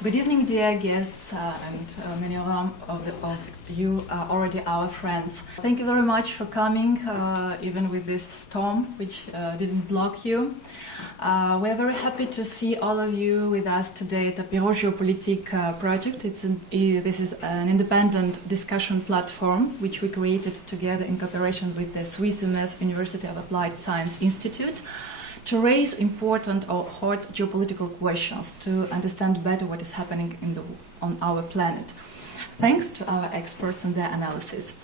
Good evening, dear guests, and many of you are already our friends. Thank you very much for coming, even with this storm, which didn't block you. We are very happy to see all of you with us today at the Apéro Géopolitique project. This is an independent discussion platform which we created together in cooperation with the Swiss University of Applied Science Institute, to raise important or hard geopolitical questions, to understand better what is happening on our planet, thanks to our experts and their analysis.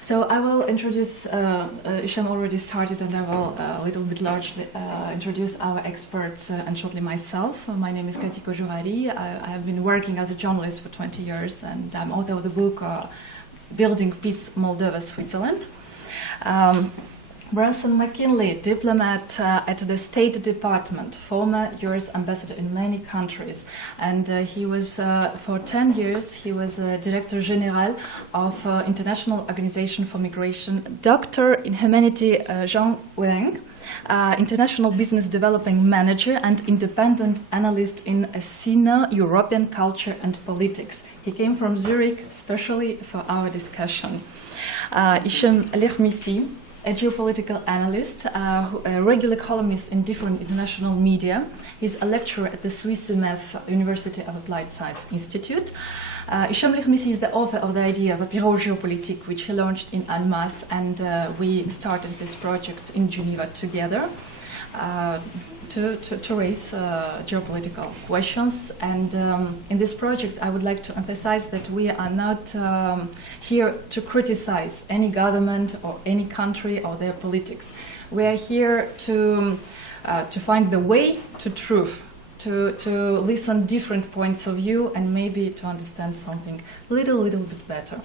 So I will introduce, Hicham already started, and I will a little bit largely introduce our experts and shortly myself. My name is Kati Kojourali. I have been working as a journalist for 20 years, and I'm author of the book Building Peace, Moldova, Switzerland. Brunson McKinley, diplomat at the State Department, former US ambassador in many countries, and he was, for 10 years, he was Director General of International Organization for Migration. Doctor in Humanity Zhang Wang, International Business Development Manager and Independent Analyst in SINA, European Culture and Politics. He came from Zurich, especially for our discussion. Hicham Lehmissi, a geopolitical analyst, a regular columnist in different international media. He's a lecturer at the Swiss University of Applied Science Institute. Hicham Lehmissi is the author of the idea of Apéro Géopolitique, which he launched in Annemasse, and we started this project in Geneva together to raise geopolitical questions. And in this project, I would like to emphasize that we are not here to criticize any government or any country or their politics. We are here to find the way to truth, to listen different points of view, and maybe to understand something little bit better.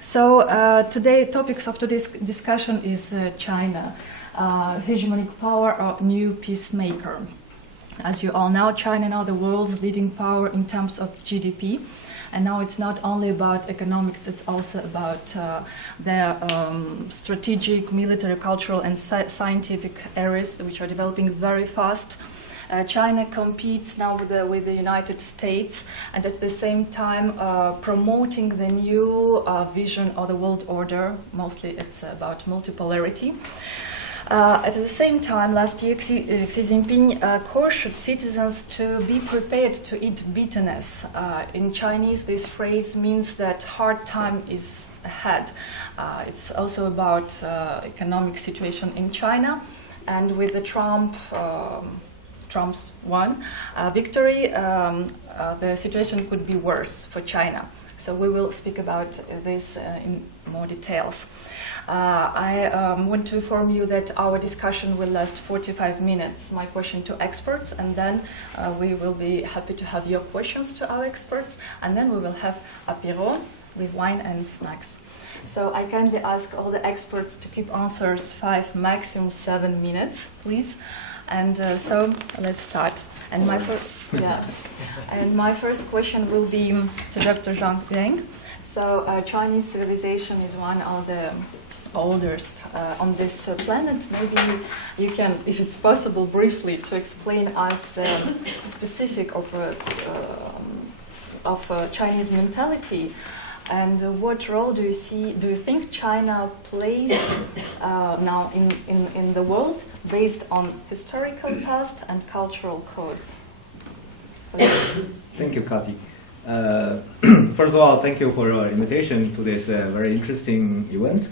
So today, topics of today's discussion is China. Hegemonic power or new peacemaker. As you all know, China now the world's leading power in terms of GDP, and now it's not only about economics, it's also about their strategic, military, cultural and scientific areas which are developing very fast. China competes now with the United States, and at the same time promoting the new vision of the world order. Mostly it's about multipolarity. At the same time, last year, Xi Jinping cautioned citizens to be prepared to eat bitterness. In Chinese, this phrase means that hard time is ahead. It's also about economic situation in China, and with the Trump's victory, the situation could be worse for China. So we will speak about this in more details. I want to inform you that our discussion will last 45 minutes, my question to experts, and then we will be happy to have your questions to our experts, and then we will have apéro with wine and snacks. So I kindly ask all the experts to keep answers 5, maximum 7 minutes, please. And so let's start. And my first question will be to Dr. Zhang Wang. So Chinese civilization is one of the oldest on this planet. Maybe you can, if it's possible, briefly to explain us the specific of Chinese mentality, and what role do you think China plays now in the world based on historical past and cultural codes? Thank you, Kati. First of all, thank you for your invitation to this very interesting event.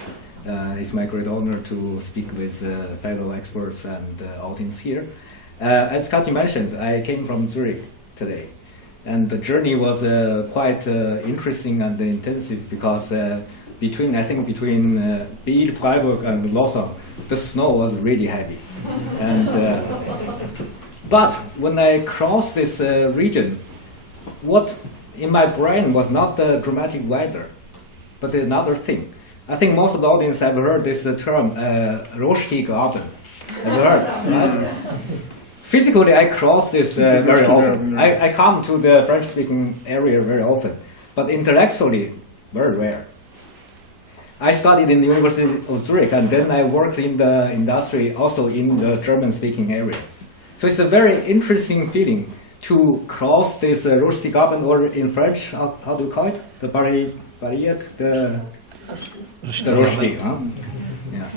It's my great honor to speak with fellow experts and audience here. As Kati mentioned, I came from Zurich today, and the journey was quite interesting and intensive because between Freiburg and Lausanne, the snow was really heavy. And but when I crossed this region, what in my brain was not the dramatic weather, but another thing. I think most of the audience have heard this term, Roschig Garden. Have you heard, right? Physically, I cross this very often. I come to the French-speaking area very often, but intellectually, very rare. I studied in the University of Zurich, and then I worked in the industry, also in the German-speaking area. So it's a very interesting feeling to cross this rustic garden, or in French, how do you call it? The barrière, the rustic, huh? Yeah.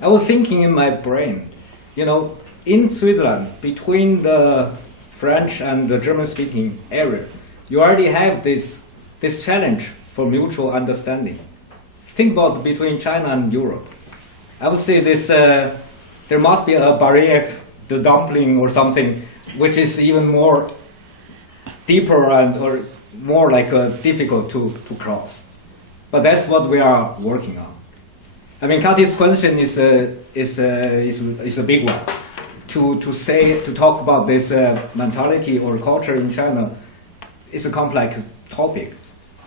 I was thinking in my brain, you know, in Switzerland, between the French and the German-speaking area, you already have this challenge for mutual understanding. Think about between China and Europe. I would say this, there must be a barrière, the dumpling or something, which is even more deeper and or more like difficult to cross. But that's what we are working on. I mean, Kati's question is a big one. To talk about this mentality or culture in China is a complex topic.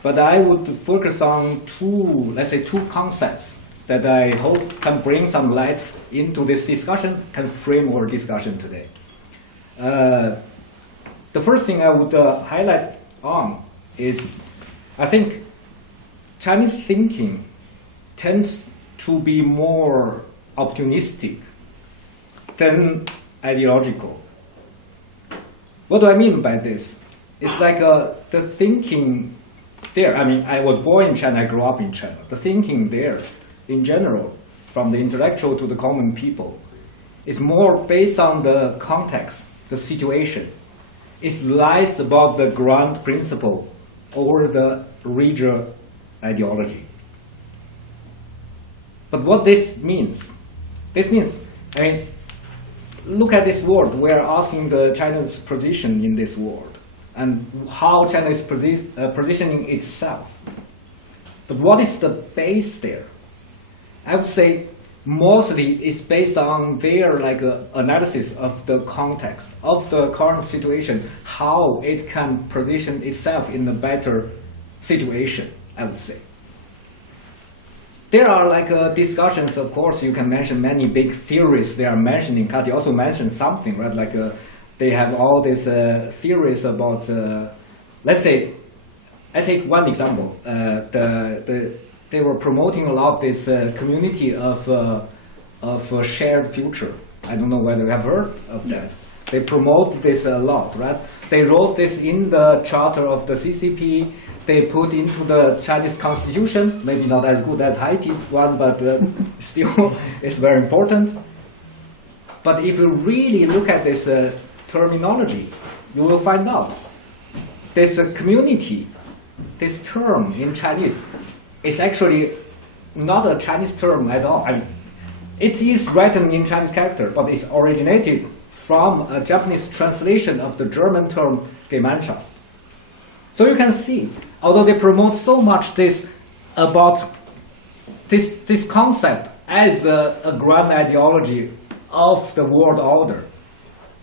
But I would focus on two concepts that I hope can bring some light into this discussion, can frame our discussion today. The first thing I would highlight on is, I think Chinese thinking tends to be more opportunistic than ideological. What do I mean by this? It's like the thinking there, I mean, I was born in China, I grew up in China. The thinking there, in general, from the intellectual to the common people, is more based on the context, the situation. It lies above the ground principle or the regional ideology. But what this means? This means, I mean, look at this world. We are asking China's position in this world and how China is positioning itself. But what is the base there? I would say mostly it's based on their analysis of the context, of the current situation, how it can position itself in a better situation, I would say. There are discussions, of course, you can mention many big theories they are mentioning. Kati also mentioned something, right? They have all these theories about, let's say, I take one example. They were promoting a lot this community of a shared future. I don't know whether you have heard of that. They promote this a lot, right? They wrote this in the charter of the CCP. They put into the Chinese constitution, maybe not as good as Haiti one, but still it's very important. But if you really look at this terminology, you will find out this community, this term in Chinese, is actually not a Chinese term at all. I mean, it is written in Chinese character, but it's originated from a Japanese translation of the German term Gemeinschaft. So you can see, although they promote so much this about this concept as a grand ideology of the world order,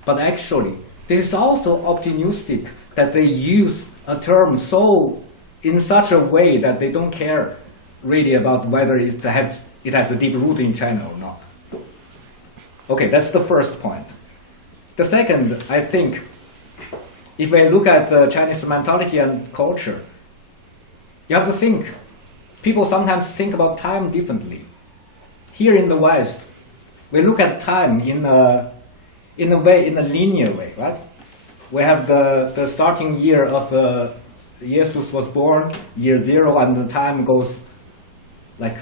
but actually this is also optimistic that they use a term so in such a way that they don't care really about whether it has a deep root in China or not. Okay, that's the first point. The second, I think, if I look at the Chinese mentality and culture, you have to think, people sometimes think about time differently. Here in the West, we look at time in a linear way, right? We have the starting year of Jesus was born, year 0, and the time goes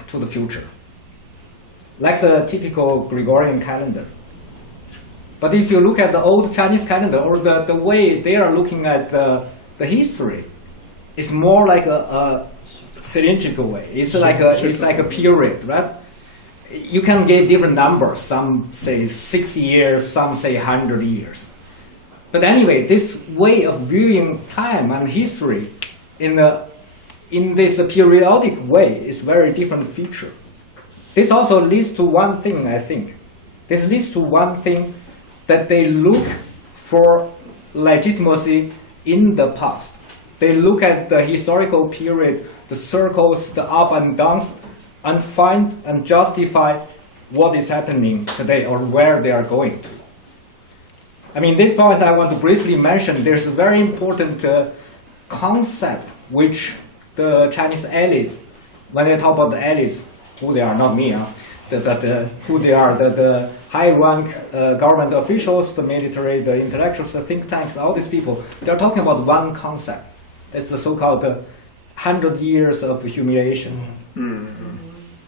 to the future. Like the typical Gregorian calendar. But if you look at the old Chinese calendar, or the way they are looking at the history, it's more like a cylindrical way. It's like a period, right? You can get different numbers. Some say 60 years, some say 100 years. But anyway, this way of viewing time and history in this periodic way is very different feature. This also leads to one thing, I think. This leads to one thing, that they look for legitimacy in the past. They look at the historical period, the circles, the up and downs, and find and justify what is happening today or where they are going to. I mean, this point I want to briefly mention. There's a very important concept which the Chinese elites, when they talk about the elites, who they are, not me, but who they are, high-rank government officials, the military, the intellectuals, the think tanks, all these people, they're talking about one concept. It's the so-called 100 years of humiliation,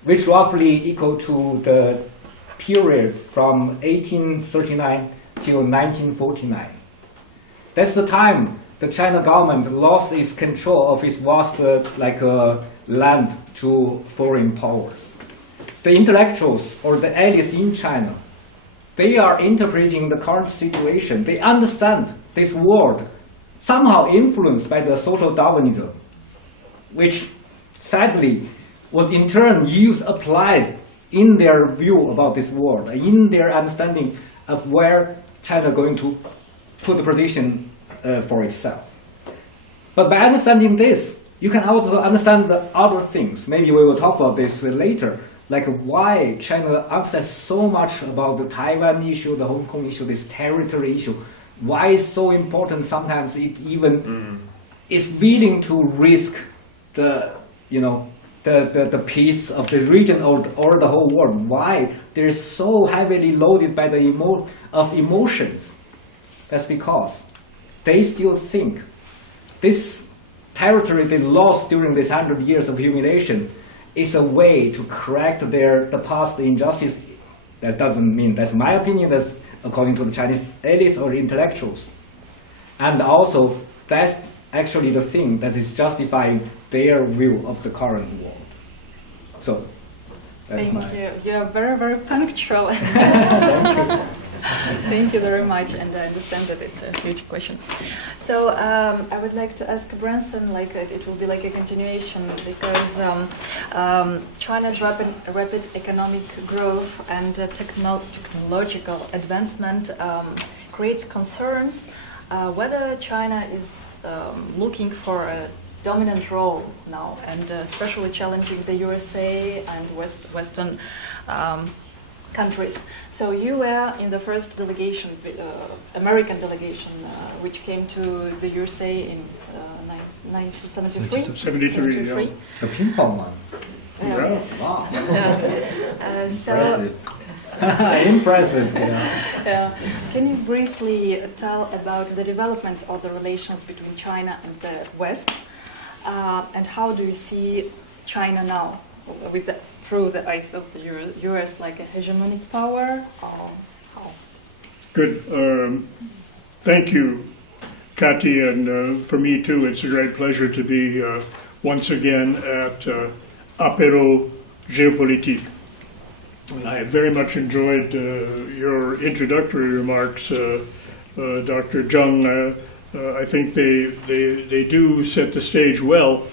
which roughly equal to the period from 1839 till 1949. That's the time the China government lost its control of its vast land to foreign powers. The intellectuals or the elites in China, they are interpreting the current situation. They understand this world somehow influenced by the social Darwinism, which sadly was in turn applied in their view about this world, in their understanding of where China going to put the position for itself. But by understanding this, you can also understand the other things. Maybe we will talk about this later, like why China emphasizes so much about the Taiwan issue, the Hong Kong issue, this territory issue. Why it's so important? Sometimes it even is willing to risk the peace of this region or the whole world. Why they're so heavily loaded by the emotions? That's because they still think this territory they lost during this 100 years of humiliation is a way to correct the past injustice. That doesn't mean, that's my opinion, that's according to the Chinese elites or intellectuals. And also, that's actually the thing that is justifying their view of the current world. So, that's Thank you. You're very, very punctual. Thank you. Thank you very much, and I understand that it's a huge question. So I would like to ask Brunson, it will be like a continuation, because China's rapid economic growth and technological advancement creates concerns whether China is looking for a dominant role now, and especially challenging the USA and Western countries. So you were in the first delegation, American delegation, which came to the USA in 1973. 73, yeah. The ping pong one. Yes. Wow. So, Impressive. Yeah. Can you briefly tell about the development of the relations between China and the West, and how do you see China now through the eyes of the US, like a hegemonic power, or how? Good. Thank you, Kati, and for me too, it's a great pleasure to be once again at Apéro Géopolitique. And I very much enjoyed your introductory remarks, Dr. Zheng. I think they do set the stage well.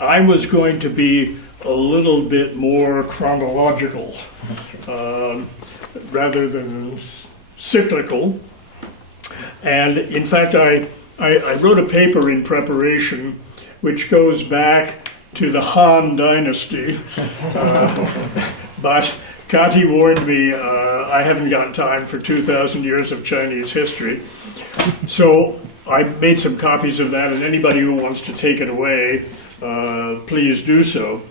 I was going to be a little bit more chronological rather than cyclical. And in fact, I wrote a paper in preparation which goes back to the Han Dynasty. But Kati warned me I haven't got time for 2,000 years of Chinese history. So I made some copies of that, and anybody who wants to take it away, please do so.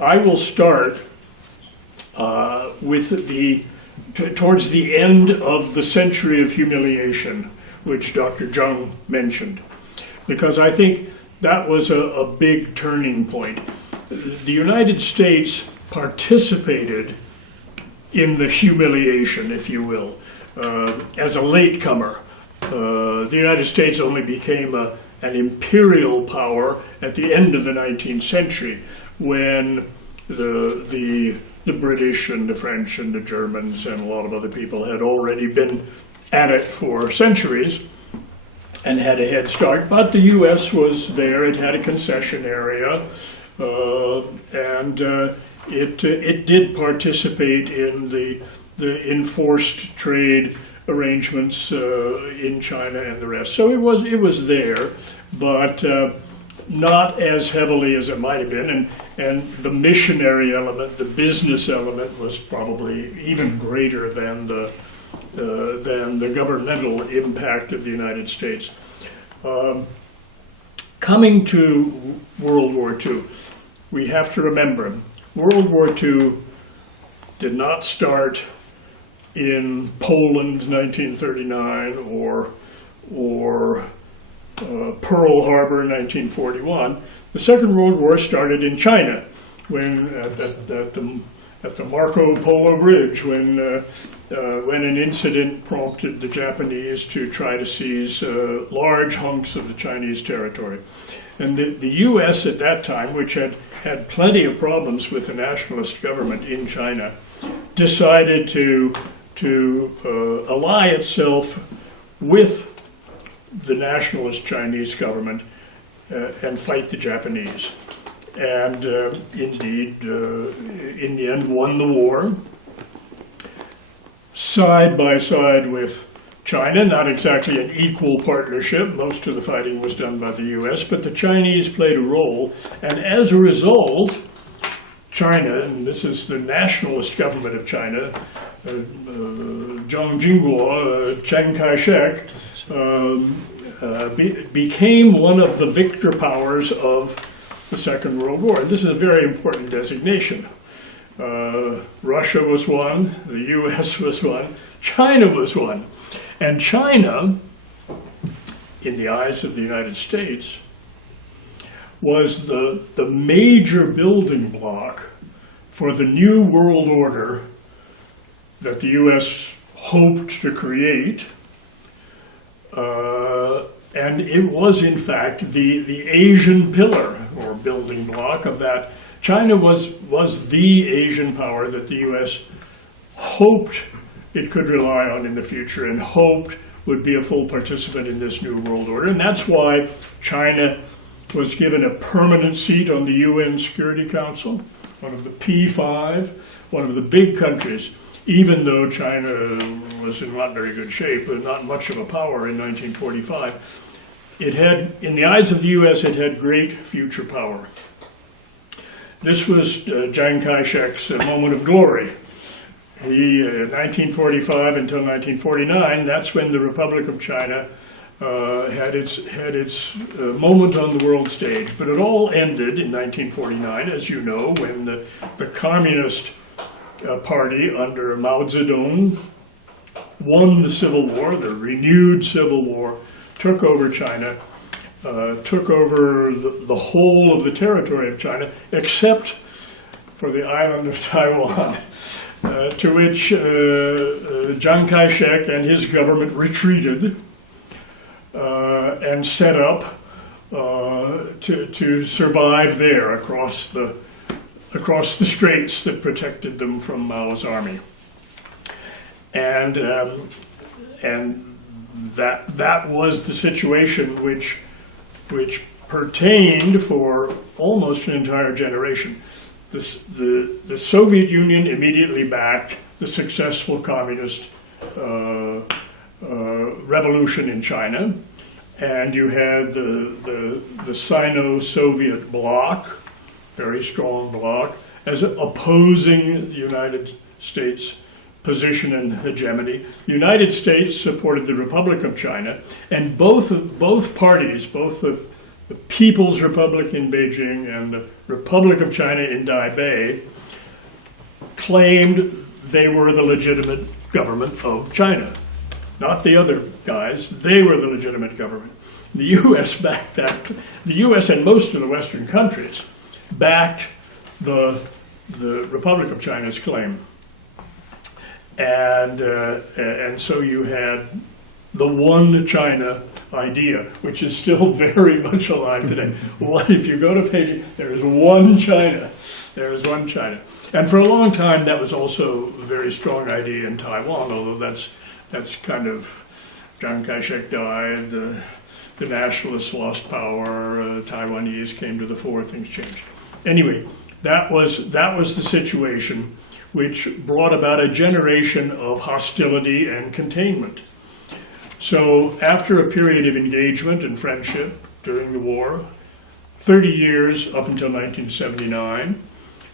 I will start with towards the end of the century of humiliation, which Dr. Zheng mentioned, because I think that was a big turning point. The United States participated in the humiliation, if you will, as a latecomer. The United States only became an imperial power at the end of the 19th century, when the British and the French and the Germans and a lot of other people had already been at it for centuries and had a head start. But the U.S. was there. It had a concession area, and it did participate in the enforced trade arrangements in China and the rest. So it was there, but not as heavily as it might have been, and the missionary element, the business element, was probably even greater than the governmental impact of the United States. Coming to World War II, we have to remember World War II did not start in Poland, 1939, or Pearl Harbor, 1941. The Second World War started in China, when at the Marco Polo Bridge, when an incident prompted the Japanese to try to seize large hunks of the Chinese territory. And the U.S. at that time, which had plenty of problems with the nationalist government in China, decided to ally itself with the nationalist Chinese government and fight the Japanese. And indeed, in the end, won the war, side by side with China, not exactly an equal partnership. Most of the fighting was done by the US, but the Chinese played a role. And as a result, China, and this is the nationalist government of China, Chiang Kai-shek, became one of the victor powers of the Second World War. This is a very important designation. Russia was one, the US was one, China was one. And China, in the eyes of the United States, was the major building block for the new world order that the US hoped to create. And it was, in fact, the Asian pillar, or building block of that. China was the Asian power that the US hoped it could rely on in the future and hoped would be a full participant in this new world order. And that's why China was given a permanent seat on the UN Security Council, one of the P5, one of the big countries, even though China was in not very good shape, but not much of a power in 1945. It had, in the eyes of the US, it had great future power. This was Chiang Kai-shek's moment of glory. He, 1945 until 1949, that's when the Republic of China had its moment on the world stage. But it all ended in 1949, as you know, when the Communist Party under Mao Zedong won the Civil War, the renewed Civil War, took over China, took over the whole of the territory of China, except for the island of Taiwan, to which Chiang Kai-shek and his government retreated and set up to survive there across the straits that protected them from Mao's army. And that was the situation which pertained for almost an entire generation. The Soviet Union immediately backed the successful communist revolution in China, and you had the Sino-Soviet bloc, very strong bloc, as opposing the United States position and hegemony. The United States supported the Republic of China, and both parties, both the People's Republic in Beijing and the Republic of China in Taipei, claimed they were the legitimate government of China. Not the other guys, they were the legitimate government. The US backed that. The US and most of the Western countries backed the Republic of China's claim. And so you had the one China idea, which is still very much alive today. If you go to Beijing, there is one China. There is one China. And for a long time, that was also a very strong idea in Taiwan, although that's kind of, Chiang Kai-shek died, the nationalists lost power, Taiwanese came to the fore, things changed. Anyway, that was the situation which brought about a generation of hostility and containment. So after a period of engagement and friendship during the war, 30 years up until 1979,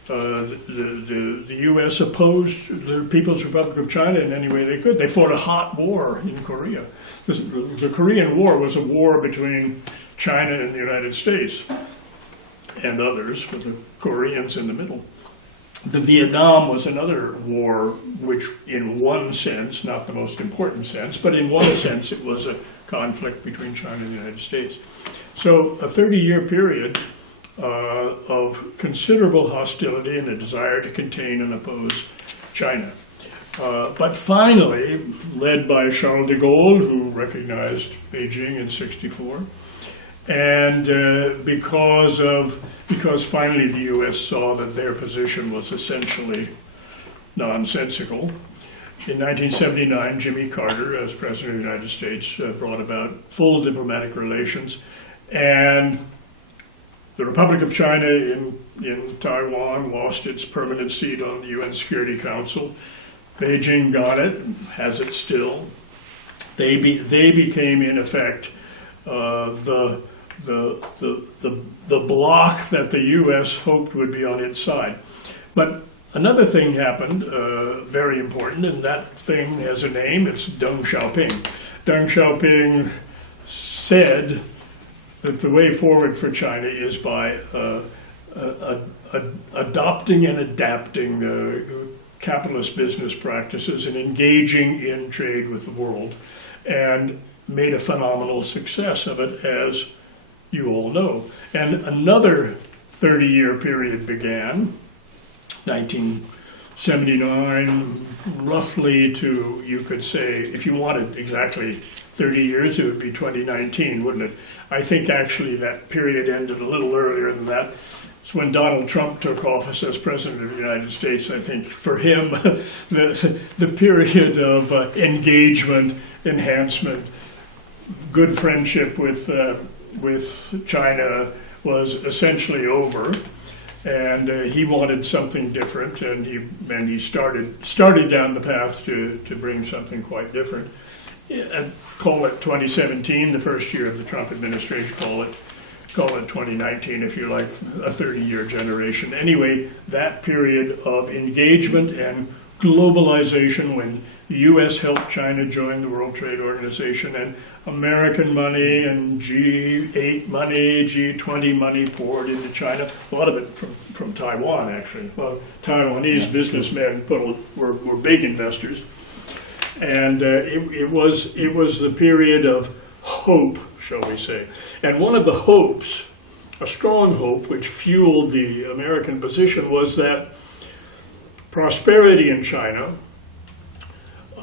the U.S. opposed the People's Republic of China in any way they could. They fought a hot war in Korea. The Korean War was a war between China and the United States and others, with the Koreans in the middle. The Vietnam was another war which, in one sense, not the most important sense, but in one sense it was a conflict between China and the United States. So a 30-year period of considerable hostility and a desire to contain and oppose China. But finally, led by Charles de Gaulle, who recognized Beijing in '64, and because finally the U.S. saw that their position was essentially nonsensical, in 1979, Jimmy Carter, as President of the United States, brought about full diplomatic relations, and the Republic of China in Taiwan lost its permanent seat on the UN Security Council. Beijing got it, has it still. They became, in effect, the bloc that the U.S. hoped would be on its side. But another thing happened, very important, and that thing has a name. It's Deng Xiaoping. Deng Xiaoping said that the way forward for China is by adopting and adapting capitalist business practices and engaging in trade with the world, and made a phenomenal success of it, as you all know. And another 30-year period began, 1979, roughly to, you could say, if you wanted exactly 30 years, it would be 2019, wouldn't it? I think actually that period ended a little earlier than that. It's when Donald Trump took office as President of the United States. I think for him, the period of engagement, enhancement, good friendship with China was essentially over, and he wanted something different, and he started down the path to bring something quite different. Call it 2017, the first year of the Trump administration. Call it 2019 if you like, a 30-year generation. Anyway, that period of engagement and globalization, when the U.S. helped China join the World Trade Organization, and American money and G8 money, G20 money poured into China, a lot of it from Taiwan, actually. Well, Taiwanese businessmen were big investors. And it was the period of hope, shall we say. And one of the hopes, a strong hope, which fueled the American position, was that prosperity in China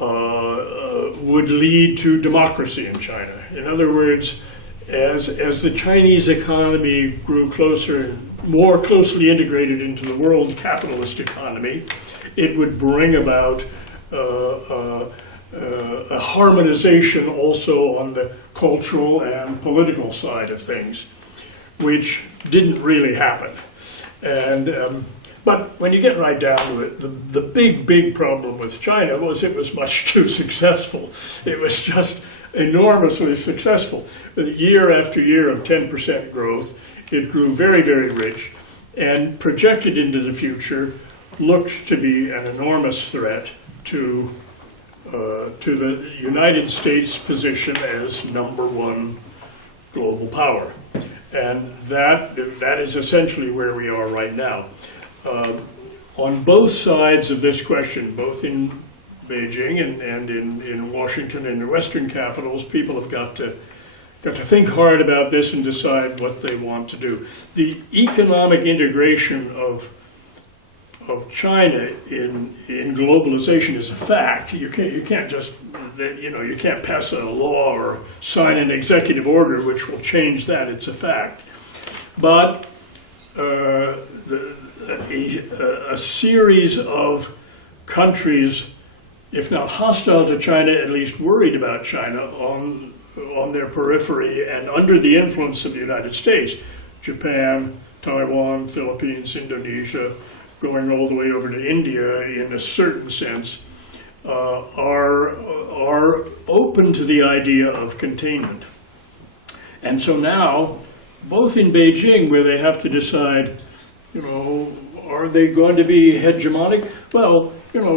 would lead to democracy in China. In other words, as the Chinese economy grew closer, more closely integrated into the world capitalist economy, it would bring about a harmonization also on the cultural and political side of things, which didn't really happen. And but when you get right down to it, the big problem with China was it was much too successful. It was just enormously successful. Year after year of 10% growth, it grew very, very rich, and projected into the future looked to be an enormous threat to the United States' position as #1 global power. And that is essentially where we are right now. On both sides of this question, both in Beijing and in Washington and the Western capitals, people have got to think hard about this and decide what they want to do. The economic integration of China in globalization is a fact. You can't just, you can't pass a law or sign an executive order which will change that. It's a fact. But a series of countries, if not hostile to China, at least worried about China on their periphery and under the influence of the United States, Japan, Taiwan, Philippines, Indonesia, going all the way over to India in a certain sense, are open to the idea of containment. And so now, both in Beijing, where they have to decide, are they going to be hegemonic? Well,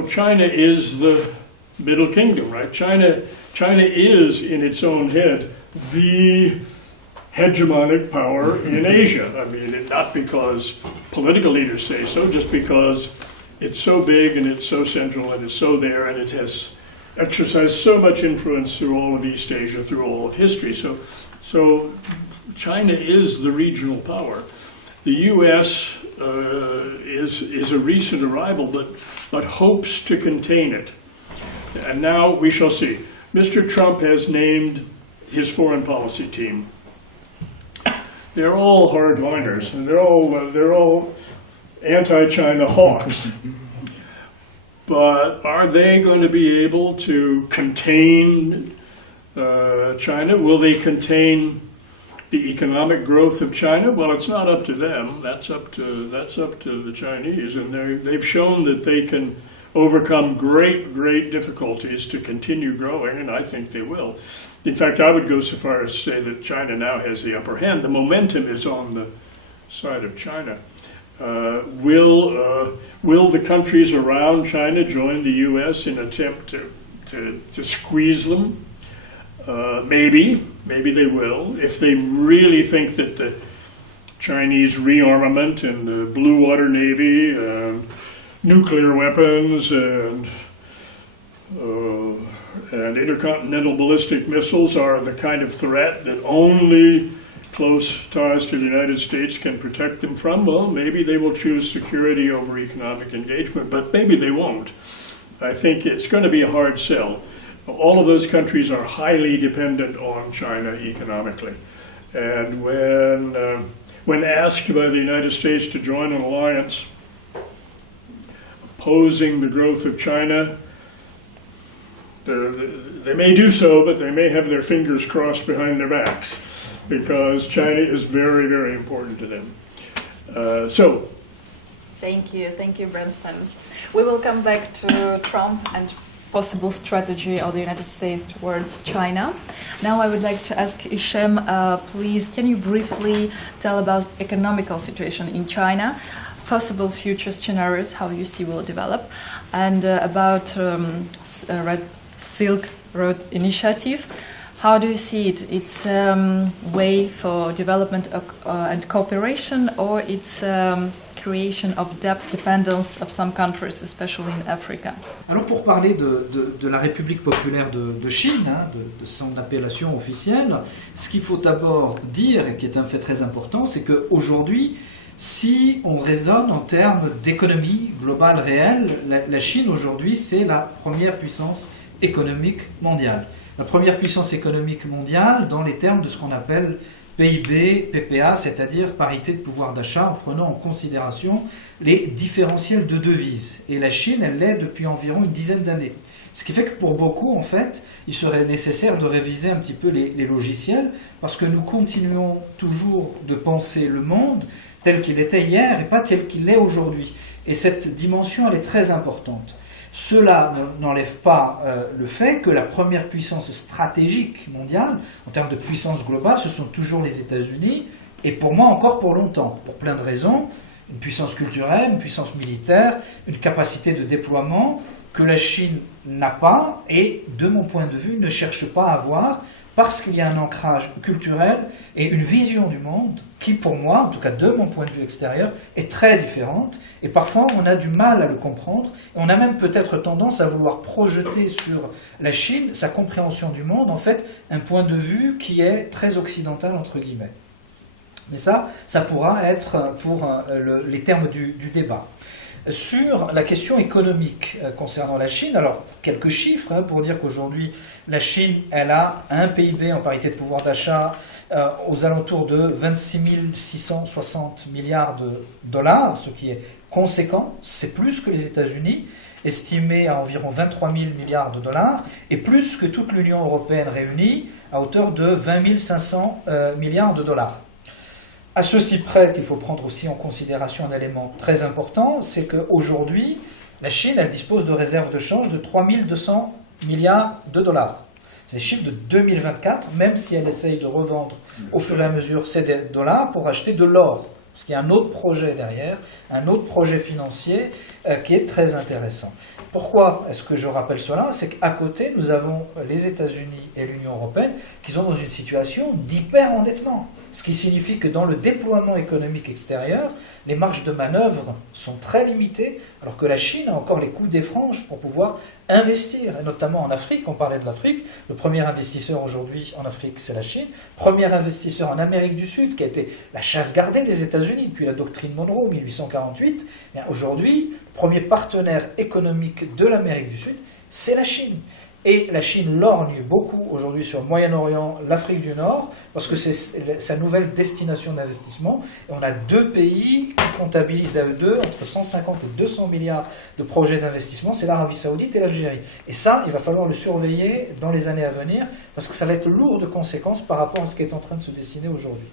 China is the Middle Kingdom, right? China is, in its own head, the hegemonic power in Asia. I mean, not because political leaders say so, just because it's so big and it's so central and it's so there and it has exercised so much influence through all of East Asia, through all of history. So China is the regional power. The U.S. Is a recent arrival, but hopes to contain it. And now we shall see. Mr. Trump has named his foreign policy team. They're all hardliners, and they're all anti-China hawks. But are they going to be able to contain China? Will they contain the economic growth of China? Well, it's not up to them. That's up to the Chinese, and they've shown that they can overcome great difficulties to continue growing, and I think they will. In fact, I would go so far as to say that China now has the upper hand. The momentum is on the side of China. Will the countries around China join the U.S. in an attempt to squeeze them? Maybe they will. If they really think that the Chinese rearmament and the Blue Water Navy and nuclear weapons and intercontinental ballistic missiles are the kind of threat that only close ties to the United States can protect them from, well, maybe they will choose security over economic engagement, but maybe they won't. I think it's going to be a hard sell. All of those countries are highly dependent on China economically. And when asked by the United States to join an alliance opposing the growth of China, they may do so, but they may have their fingers crossed behind their backs, because China is very important to them. Thank you, Brunson. We will come back to Trump and possible strategy of the United States towards China. Now I would like to ask Hichem, please, can you briefly tell about economical situation in China, possible future scenarios, how you see will develop, and about Red Silk Road Initiative. How do you see it? It's a way for development and cooperation, or it's creation of debt dependence of some countries, especially in Africa? Alors pour parler de la République populaire de Chine, de son appellation officielle, ce qu'il faut d'abord dire, et qui est un fait très important, c'est qu'aujourd'hui, si on raisonne en termes d'économie globale réelle, la Chine aujourd'hui c'est la première puissance économique mondiale. La première puissance économique mondiale dans les termes de ce qu'on appelle PIB, PPA, c'est-à-dire parité de pouvoir d'achat, en prenant en considération les différentiels de devises. Et la Chine, elle l'est depuis environ une dizaine d'années. Ce qui fait que pour beaucoup, en fait, il serait nécessaire de réviser un petit peu les logiciels, parce que nous continuons toujours de penser le monde tel qu'il était hier et pas tel qu'il est aujourd'hui. Et cette dimension, elle est très importante. Cela n'enlève pas le fait que la première puissance stratégique mondiale, en termes de puissance globale, ce sont toujours les États-Unis, et pour moi encore pour longtemps, pour plein de raisons, une puissance culturelle, une puissance militaire, une capacité de déploiement que la Chine n'a pas, et de mon point de vue ne cherche pas à avoir, parce qu'il y a un ancrage culturel et une vision du monde qui, pour moi, en tout cas de mon point de vue extérieur, est très différente. Et parfois, on a du mal à le comprendre. Et on a même peut-être tendance à vouloir projeter sur la Chine sa compréhension du monde, en fait, un point de vue qui est très occidental, entre guillemets. Mais ça pourra être pour les termes du débat. Sur la question économique concernant la Chine, alors quelques chiffres pour dire qu'aujourd'hui la Chine elle a un PIB en parité de pouvoir d'achat aux alentours de 26 660 milliards de dollars, ce qui est conséquent, c'est plus que les États-Unis, estimé à environ 23 000 milliards de dollars, et plus que toute l'Union européenne réunie à hauteur de 20 500 milliards de dollars. À ceci près qu'il faut prendre aussi en considération un élément très important, c'est qu'aujourd'hui, la Chine elle dispose de réserves de change de 3 200 milliards de dollars. C'est des chiffres de 2024, même si elle essaye de revendre au fur et à mesure ces dollars pour acheter de l'or Parce qu'il y a un autre projet derrière, un autre projet financier qui est très intéressant. Pourquoi est-ce que je rappelle cela? C'est qu'à côté, nous avons les États-Unis et l'Union européenne qui sont dans une situation d'hyper-endettement. Ce qui signifie que dans le déploiement économique extérieur, les marges de manœuvre sont très limitées, alors que la Chine a encore les coups des franges pour pouvoir investir, et notamment en Afrique. On parlait de l'Afrique. Le premier investisseur aujourd'hui en Afrique, c'est la Chine. Premier investisseur en Amérique du Sud, qui a été la chasse gardée des États-Unis depuis la doctrine Monroe, 1848. Aujourd'hui, le premier partenaire économique de l'Amérique du Sud, c'est la Chine. Et la Chine lorgne beaucoup aujourd'hui sur le Moyen-Orient, l'Afrique du Nord, parce que c'est sa nouvelle destination d'investissement. Et on a deux pays qui comptabilisent à eux deux entre 150 et 200 milliards de projets d'investissement, c'est l'Arabie Saoudite et l'Algérie. Et ça, il va falloir le surveiller dans les années à venir, parce que ça va être lourd de conséquences par rapport à ce qui est en train de se dessiner aujourd'hui.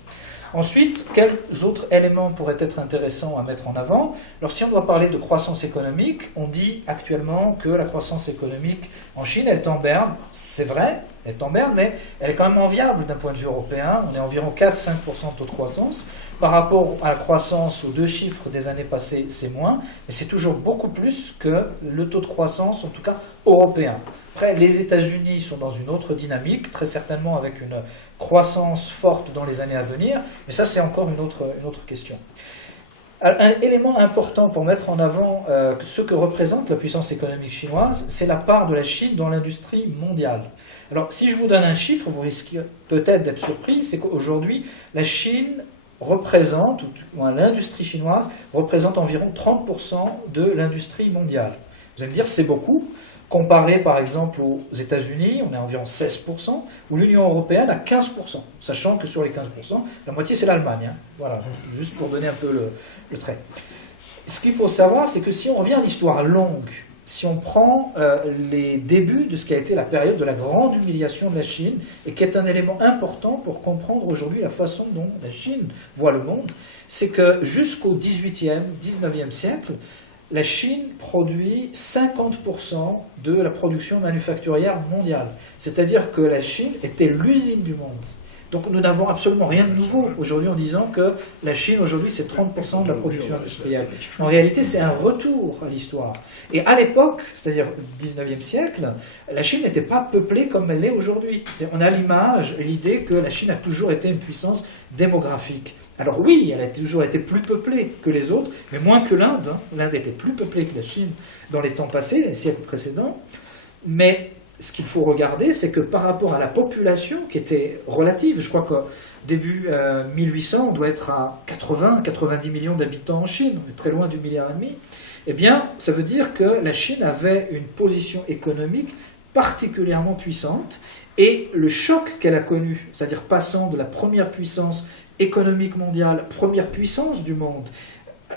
Ensuite, quels autres éléments pourraient être intéressants à mettre en avant? Alors, si on doit parler de croissance économique, on dit actuellement que la croissance économique en Chine, elle est en berne. C'est vrai, elle est en berne, mais elle est quand même enviable d'un point de vue européen. On est environ 4-5% de taux de croissance. Par rapport à la croissance, aux deux chiffres des années passées, c'est moins, mais c'est toujours beaucoup plus que le taux de croissance, en tout cas européen. Après, les États-Unis sont dans une autre dynamique, très certainement avec une croissance forte dans les années à venir, mais ça c'est encore une autre question. Un élément important pour mettre en avant ce que représente la puissance économique chinoise, c'est la part de la Chine dans l'industrie mondiale. Alors si je vous donne un chiffre, vous risquez peut-être d'être surpris, c'est qu'aujourd'hui la Chine représente, ou l'industrie chinoise représente environ 30% de l'industrie mondiale. Vous allez me dire c'est beaucoup. Comparé par exemple aux États-Unis, on est à environ 16%, ou l'Union européenne à 15%, sachant que sur les 15%, la moitié c'est l'Allemagne. Hein. Voilà, juste pour donner un peu le trait. Ce qu'il faut savoir, c'est que si on revient à l'histoire longue, si on prend les débuts de ce qui a été la période de la grande humiliation de la Chine, et qui est un élément important pour comprendre aujourd'hui la façon dont la Chine voit le monde, c'est que jusqu'au 18e, 19e siècle, la Chine produit 50% de la production manufacturière mondiale. C'est-à-dire que la Chine était l'usine du monde. Donc nous n'avons absolument rien de nouveau aujourd'hui en disant que la Chine aujourd'hui c'est 30% de la production industrielle. En réalité c'est un retour à l'histoire. Et à l'époque, c'est-à-dire au 19e siècle, la Chine n'était pas peuplée comme elle l'est aujourd'hui. On a l'image et l'idée que la Chine a toujours été une puissance démographique. Alors oui, elle a toujours été plus peuplée que les autres, mais moins que l'Inde. Hein. L'Inde était plus peuplée que la Chine dans les temps passés, les siècles précédents. Mais ce qu'il faut regarder, c'est que par rapport à la population qui était relative, je crois qu'au début 1800, on doit être à 80-90 millions d'habitants en Chine, on est très loin du milliard et demi, eh bien, ça veut dire que la Chine avait une position économique particulièrement puissante, et le choc qu'elle a connu, c'est-à-dire passant de la première puissance économique mondiale, première puissance du monde,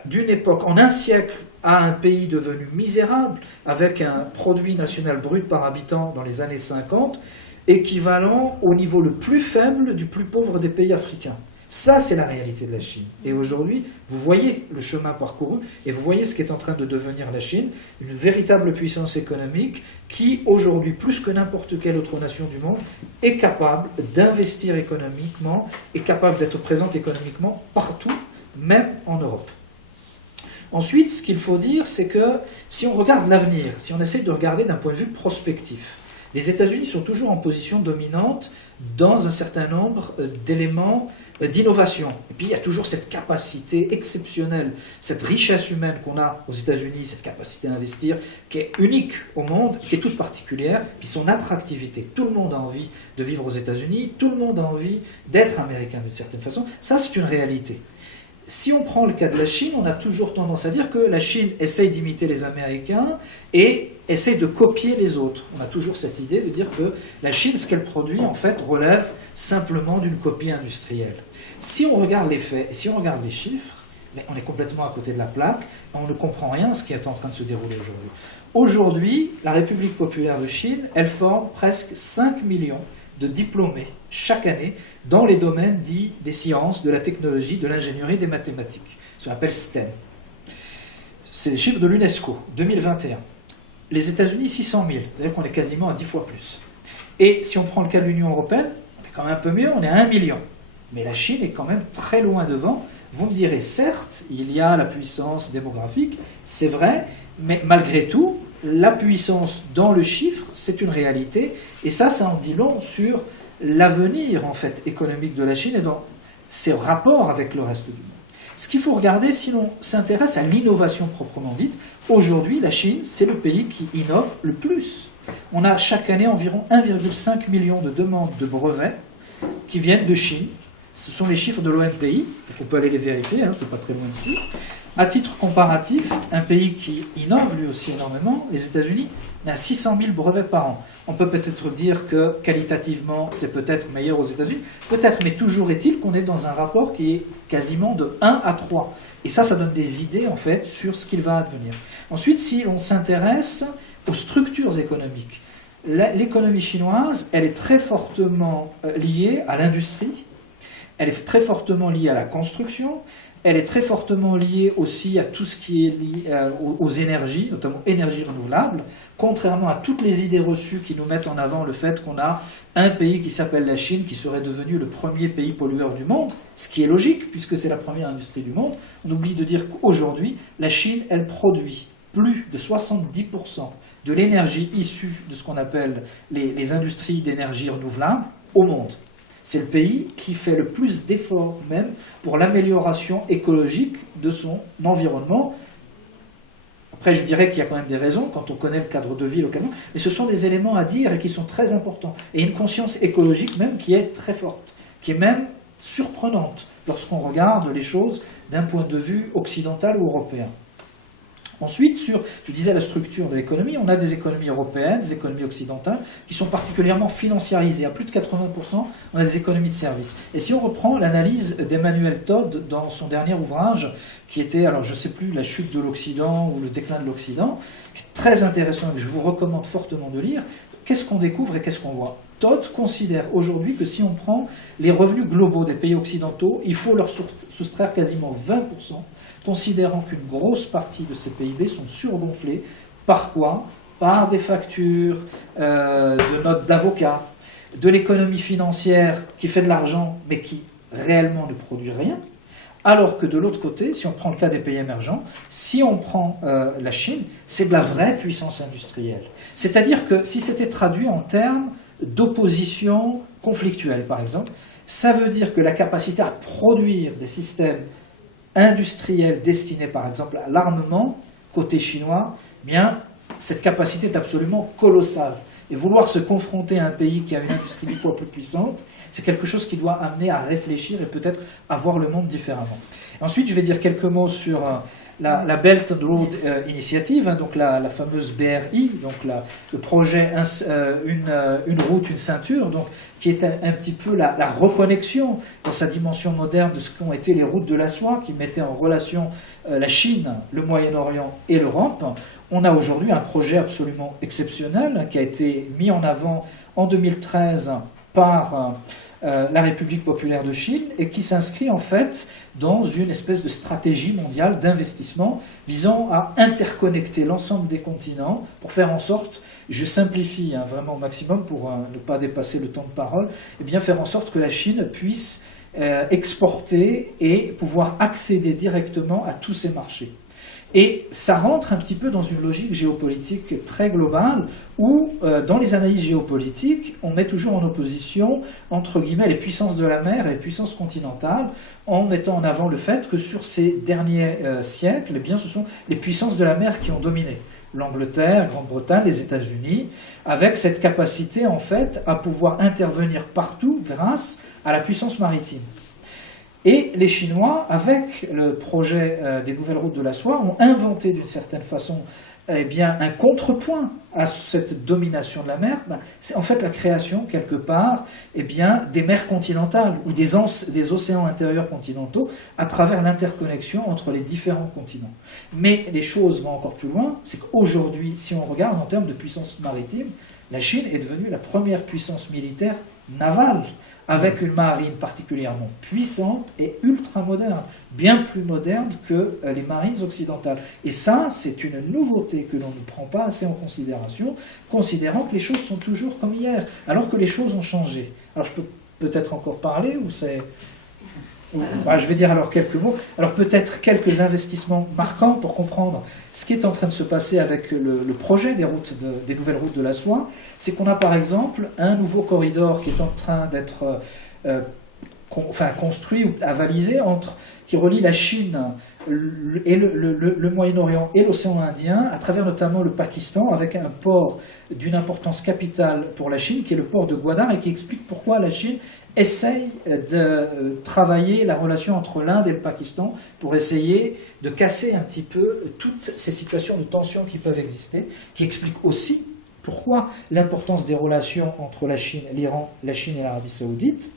d'une époque, en un siècle, à un pays devenu misérable, avec un produit national brut par habitant dans les années 50, équivalent au niveau le plus faible du plus pauvre des pays africains. Ça, c'est la réalité de la Chine. Et aujourd'hui, vous voyez le chemin parcouru, et vous voyez ce qu'est en train de devenir la Chine, une véritable puissance économique qui, aujourd'hui, plus que n'importe quelle autre nation du monde, est capable d'investir économiquement, est capable d'être présente économiquement partout, même en Europe. Ensuite, ce qu'il faut dire, c'est que si on regarde l'avenir, si on essaie de regarder d'un point de vue prospectif, les États-Unis sont toujours en position dominante dans un certain nombre d'éléments d'innovation. Et puis il y a toujours cette capacité exceptionnelle, cette richesse humaine qu'on a aux États-Unis, cette capacité à investir, qui est unique au monde, qui est toute particulière, puis son attractivité. Tout le monde a envie de vivre aux États-Unis, tout le monde a envie d'être américain d'une certaine façon. Ça, c'est une réalité. Si on prend le cas de la Chine, on a toujours tendance à dire que la Chine essaye d'imiter les Américains et essaye de copier les autres. On a toujours cette idée de dire que la Chine, ce qu'elle produit, en fait, relève simplement d'une copie industrielle. Si on regarde les faits, si on regarde les chiffres, mais on est complètement à côté de la plaque, on ne comprend rien à ce qui est en train de se dérouler aujourd'hui. Aujourd'hui, la République populaire de Chine, elle forme presque 5 millions de diplômés chaque année dans les domaines dits des sciences, de la technologie, de l'ingénierie, des mathématiques, ce qu'on appelle STEM. C'est les chiffres de l'UNESCO, 2021. Les États-Unis, 600 000, c'est-à-dire qu'on est quasiment à 10 fois plus. Et si on prend le cas de l'Union européenne, on est quand même un peu mieux, on est à 1 million. Mais la Chine est quand même très loin devant, Vous me direz, certes, il y a la puissance démographique, c'est vrai, mais malgré tout, la puissance dans le chiffre, c'est une réalité, et ça en dit long sur l'avenir en fait économique de la Chine et dans ses rapports avec le reste du monde. Ce qu'il faut regarder, si l'on s'intéresse à l'innovation proprement dite, aujourd'hui, la Chine, c'est le pays qui innove le plus. On a chaque année environ 1,5 million de demandes de brevets qui viennent de Chine. Ce sont les chiffres de l'OMPI, on peut aller les vérifier, hein, c'est pas très loin d'ici. À titre comparatif, un pays qui innove lui aussi énormément, les États-Unis, on a 600 000 brevets par an. On peut peut-être dire que qualitativement, c'est peut-être meilleur aux États-Unis, peut-être, mais toujours est-il qu'on est dans un rapport qui est quasiment de 1 à 3. Et ça donne des idées en fait sur ce qu'il va advenir. Ensuite, si on s'intéresse aux structures économiques, l'économie chinoise, elle est très fortement liée à l'industrie, elle est très fortement liée à la construction, elle est très fortement liée aussi à tout ce qui est lié aux énergies, notamment énergies renouvelables, contrairement à toutes les idées reçues qui nous mettent en avant le fait qu'on a un pays qui s'appelle la Chine qui serait devenu le premier pays pollueur du monde, ce qui est logique puisque c'est la première industrie du monde. On oublie de dire qu'aujourd'hui, la Chine, elle produit plus de 70% de l'énergie issue de ce qu'on appelle les industries d'énergie renouvelable au monde. C'est le pays qui fait le plus d'efforts même pour l'amélioration écologique de son environnement. Après, je dirais qu'il y a quand même des raisons quand on connaît le cadre de vie localement, mais ce sont des éléments à dire et qui sont très importants. Et une conscience écologique même qui est très forte, qui est même surprenante lorsqu'on regarde les choses d'un point de vue occidental ou européen. Ensuite, je disais la structure de l'économie, on a des économies européennes, des économies occidentales, qui sont particulièrement financiarisées. À plus de 80%, on a des économies de services. Et si on reprend l'analyse d'Emmanuel Todd dans son dernier ouvrage, qui était, alors je ne sais plus, La chute de l'Occident ou Le déclin de l'Occident, qui est très intéressant et que je vous recommande fortement de lire, qu'est-ce qu'on découvre et qu'est-ce qu'on voit ? Todd considère aujourd'hui que si on prend les revenus globaux des pays occidentaux, il faut leur soustraire quasiment 20%, considérant qu'une grosse partie de ces PIB sont surgonflés. Par quoi ? Par des factures, de notes d'avocats, de l'économie financière qui fait de l'argent mais qui réellement ne produit rien. Alors que de l'autre côté, si on prend le cas des pays émergents, si on prend la Chine, c'est de la vraie puissance industrielle. C'est-à-dire que si c'était traduit en termes d'opposition conflictuelle, par exemple, ça veut dire que la capacité à produire des systèmes industriels destinés, par exemple, à l'armement, côté chinois, eh bien, cette capacité est absolument colossale. Et vouloir se confronter à un pays qui a une industrie 10 fois plus puissante, c'est quelque chose qui doit amener à réfléchir et peut-être à voir le monde différemment. Et ensuite, je vais dire quelques mots sur la Belt and Road Initiative, hein, donc la fameuse BRI, donc le projet une route, une ceinture, donc, qui est un petit peu la reconnexion dans sa dimension moderne de ce qu'ont été les routes de la soie, qui mettaient en relation la Chine, le Moyen-Orient et l'Europe. On a aujourd'hui un projet absolument exceptionnel qui a été mis en avant en 2013 par la République populaire de Chine et qui s'inscrit en fait dans une espèce de stratégie mondiale d'investissement visant à interconnecter l'ensemble des continents pour faire en sorte, je simplifie vraiment au maximum pour ne pas dépasser le temps de parole, et bien faire en sorte que la Chine puisse exporter et pouvoir accéder directement à tous ces marchés. Et ça rentre un petit peu dans une logique géopolitique très globale où, dans les analyses géopolitiques, on met toujours en opposition, entre guillemets, les puissances de la mer et les puissances continentales, en mettant en avant le fait que sur ces derniers siècles, eh bien, ce sont les puissances de la mer qui ont dominé. L'Angleterre, Grande-Bretagne, les États-Unis, avec cette capacité, en fait, à pouvoir intervenir partout grâce à la puissance maritime. Et les Chinois, avec le projet des nouvelles routes de la soie, ont inventé d'une certaine façon bien, un contrepoint à cette domination de la mer. C'est en fait la création, quelque part, bien, des mers continentales ou des océans intérieurs continentaux à travers l'interconnexion entre les différents continents. Mais les choses vont encore plus loin, c'est qu'aujourd'hui, si on regarde en termes de puissance maritime, la Chine est devenue la première puissance militaire navale, avec une marine particulièrement puissante et ultra moderne, bien plus moderne que les marines occidentales. Et ça, c'est une nouveauté que l'on ne prend pas assez en considération, considérant que les choses sont toujours comme hier, alors que les choses ont changé. Alors je peux peut-être encore parler, ou c'est... Je vais dire alors quelques mots. Alors peut-être quelques investissements marquants pour comprendre ce qui est en train de se passer avec le projet des nouvelles routes de la soie. C'est qu'on a par exemple un nouveau corridor qui est en train d'être construit ou avalisé qui relie la Chine et le Moyen-Orient et l'océan Indien, à travers notamment le Pakistan, avec un port d'une importance capitale pour la Chine, qui est le port de Gwadar, et qui explique pourquoi la Chine essaye de travailler la relation entre l'Inde et le Pakistan pour essayer de casser un petit peu toutes ces situations de tension qui peuvent exister, qui explique aussi pourquoi l'importance des relations entre la Chine, l'Iran, la Chine et l'Arabie Saoudite.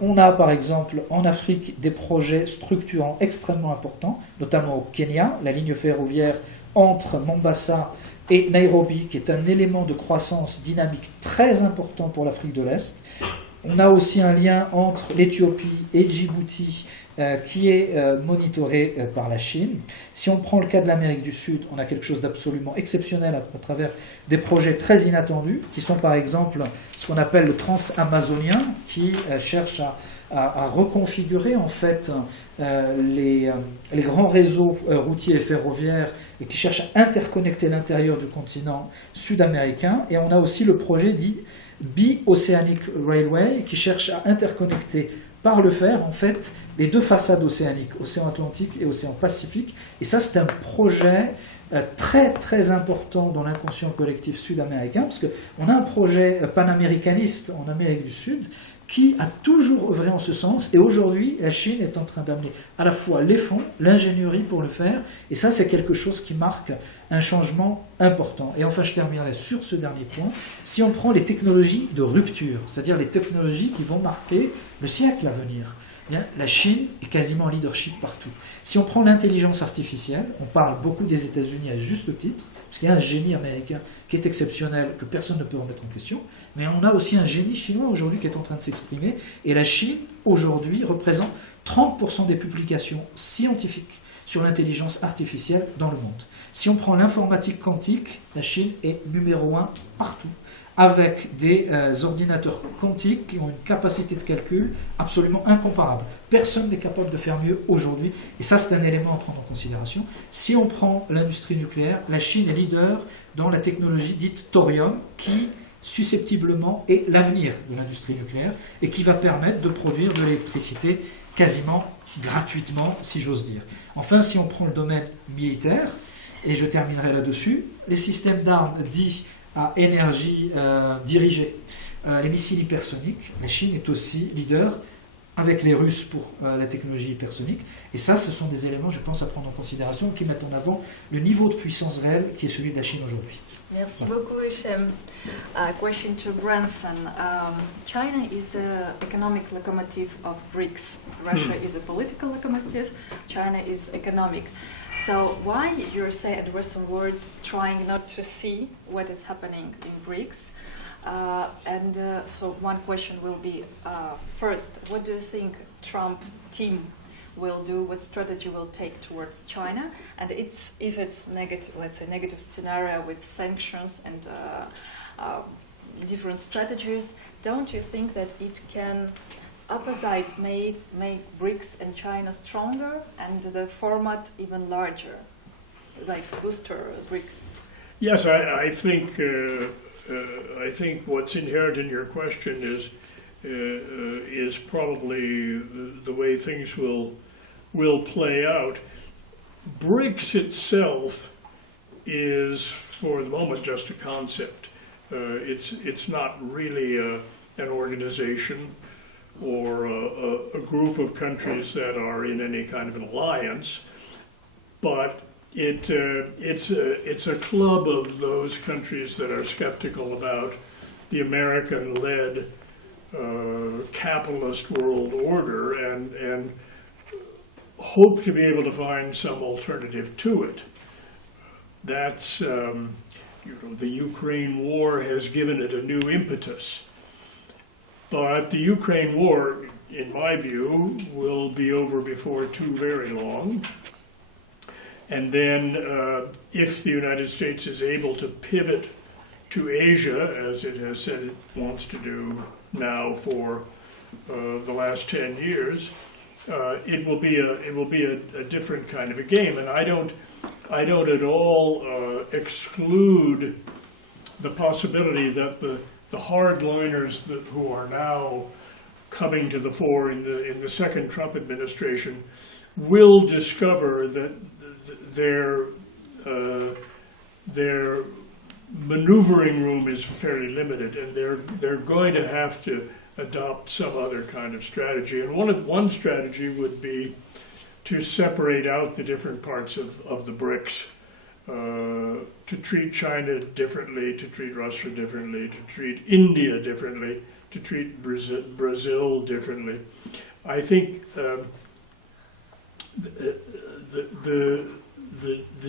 On a par exemple en Afrique des projets structurants extrêmement importants, notamment au Kenya, la ligne ferroviaire entre Mombasa et Nairobi, qui est un élément de croissance dynamique très important pour l'Afrique de l'Est. On a aussi un lien entre l'Éthiopie et Djibouti qui est monitoré par la Chine. Si on prend le cas de l'Amérique du Sud, on a quelque chose d'absolument exceptionnel à travers des projets très inattendus, qui sont par exemple ce qu'on appelle le transamazonien, qui cherche à reconfigurer en fait les grands réseaux routiers et ferroviaires et qui cherche à interconnecter l'intérieur du continent sud-américain. Et on a aussi le projet dit Bi-Oceanic Railway qui cherche à interconnecter par le fer en fait les deux façades océaniques, océan Atlantique et océan Pacifique. Et ça c'est un projet très très important dans l'inconscient collectif sud-américain, parce qu'on a un projet panaméricaniste en Amérique du Sud qui a toujours œuvré en ce sens, et aujourd'hui la Chine est en train d'amener à la fois les fonds, l'ingénierie pour le faire, et ça c'est quelque chose qui marque un changement important. Et enfin je terminerai sur ce dernier point, si on prend les technologies de rupture, c'est-à-dire les technologies qui vont marquer le siècle à venir, bien, la Chine est quasiment en leadership partout. Si on prend l'intelligence artificielle, on parle beaucoup des États-Unis à juste titre, parce qu'il y a un génie américain qui est exceptionnel, que personne ne peut remettre en question, mais on a aussi un génie chinois aujourd'hui qui est en train de s'exprimer, et la Chine, aujourd'hui, représente 30% des publications scientifiques sur l'intelligence artificielle dans le monde. Si on prend l'informatique quantique, la Chine est numéro 1 partout, avec des ordinateurs quantiques qui ont une capacité de calcul absolument incomparable. Personne n'est capable de faire mieux aujourd'hui, et ça c'est un élément à prendre en considération. Si on prend l'industrie nucléaire, la Chine est leader dans la technologie dite thorium, qui susceptiblement est l'avenir de l'industrie nucléaire, et qui va permettre de produire de l'électricité quasiment gratuitement, si j'ose dire. Enfin, si on prend le domaine militaire, et je terminerai là-dessus, les systèmes d'armes dits à énergie dirigée, les missiles hypersoniques, la Chine est aussi leader avec les Russes pour la technologie hypersonique. Et ça, ce sont des éléments, je pense, à prendre en considération qui mettent en avant le niveau de puissance réelle qui est celui de la Chine aujourd'hui. Merci beaucoup, Hichem. Question to Brunson. China is an economic locomotive of BRICS. Russia is a political locomotive. China is economic. So why you say at the Western world trying not to see what is happening in BRICS? So one question will be, first, what do you think Trump team will do, what strategy will take towards China? And if it's negative, let's say negative scenario with sanctions and different strategies, don't you think that it can opposite make BRICS and China stronger and the format even larger, like booster BRICS? Yes, I think what's inherent in your question is probably the way things will play out. BRICS itself is, for the moment, just a concept. It's not really an organization or a group of countries that are in any kind of an alliance, but it's a club of those countries that are skeptical about the American-led capitalist world order and hope to be able to find some alternative to it. That's the Ukraine war has given it a new impetus. But the Ukraine war, in my view, will be over before too very long. And then if the United States is able to pivot to Asia, as it has said it wants to do now for the last 10 years, it will be a different kind of a game. And I don't at all exclude the possibility that the hardliners who are now coming to the fore in the second Trump administration will discover that their maneuvering room is fairly limited, and they're going to have to adopt some other kind of strategy. And one strategy would be to separate out the different parts of the BRICS, to treat China differently, to treat Russia differently, to treat India differently, to treat Brazil differently. I think the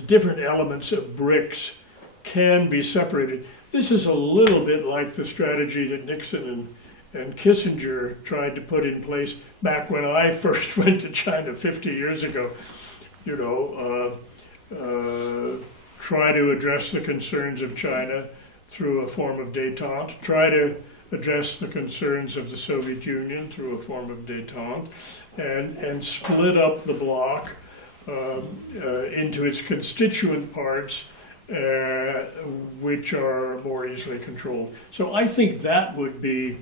different elements of BRICS can be separated. This is a little bit like the strategy that Nixon and Kissinger tried to put in place back when I first went to China 50 years ago. You know, try to address the concerns of China through a form of détente, try to address the concerns of the Soviet Union through a form of détente, and split up the bloc into its constituent parts, which are more easily controlled. So I think that would be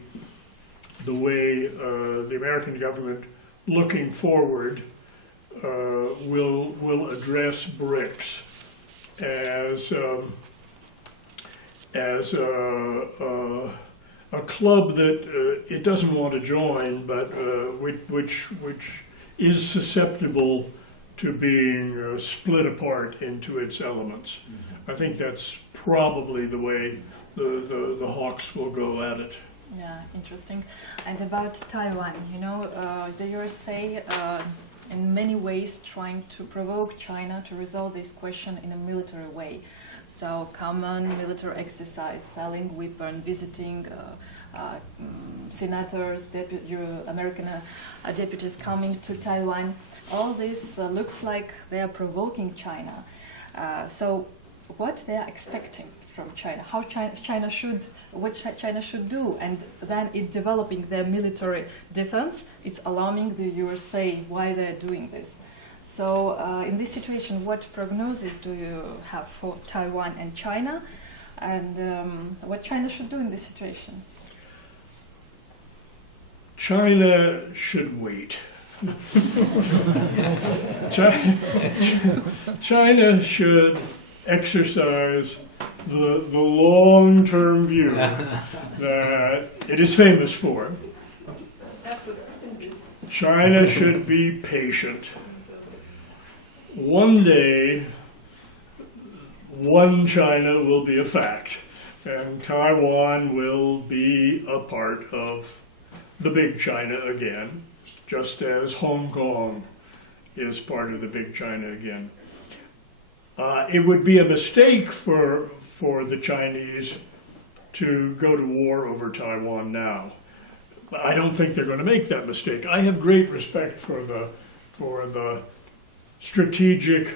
the way the American government, looking forward, will address BRICS as a club that it doesn't want to join, but which is susceptible to being split apart into its elements. I think that's probably the way the hawks will go at it. Yeah, interesting. And about Taiwan, you know, the USA in many ways trying to provoke China to resolve this question in a military way. So common military exercise, selling weapons, visiting senators, American deputies coming to Taiwan. All this looks like they are provoking China. So what they are expecting from China, how China should do, and then it developing their military defense, it's alarming the USA why they're doing this. So in this situation, what prognosis do you have for Taiwan and China, and what China should do in this situation? China should wait. China should exercise the long-term view that it is famous for. China should be patient. One day, one China will be a fact, and Taiwan will be a part of the big China again, just as Hong Kong is part of the big China again. It would be a mistake for the Chinese to go to war over Taiwan now. I don't think they're going to make that mistake. I have great respect for the strategic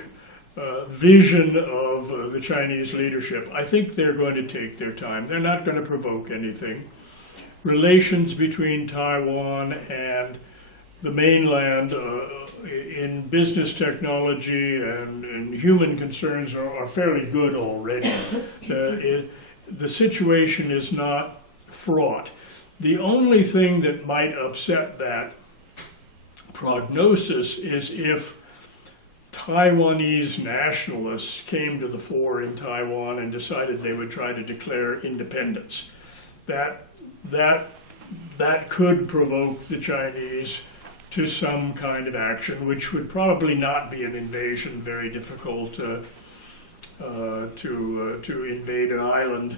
vision of the Chinese leadership. I think they're going to take their time. They're not going to provoke anything. Relations between Taiwan and the mainland in business technology and human concerns are fairly good already. The situation is not fraught. The only thing that might upset that prognosis is if Taiwanese nationalists came to the fore in Taiwan and decided they would try to declare independence. That could provoke the Chinese to some kind of action, which would probably not be an invasion, very difficult to invade an island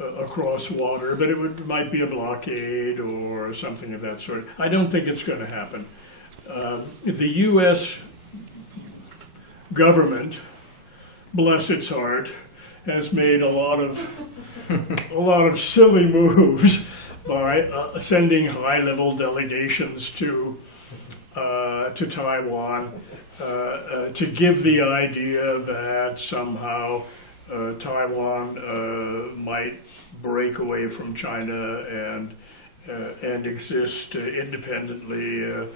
across water, but it might be a blockade or something of that sort. I don't think it's going to happen. The U.S. government, bless its heart, has made a lot of silly moves by sending high-level delegations to Taiwan to give the idea that somehow Taiwan might break away from China and exist independently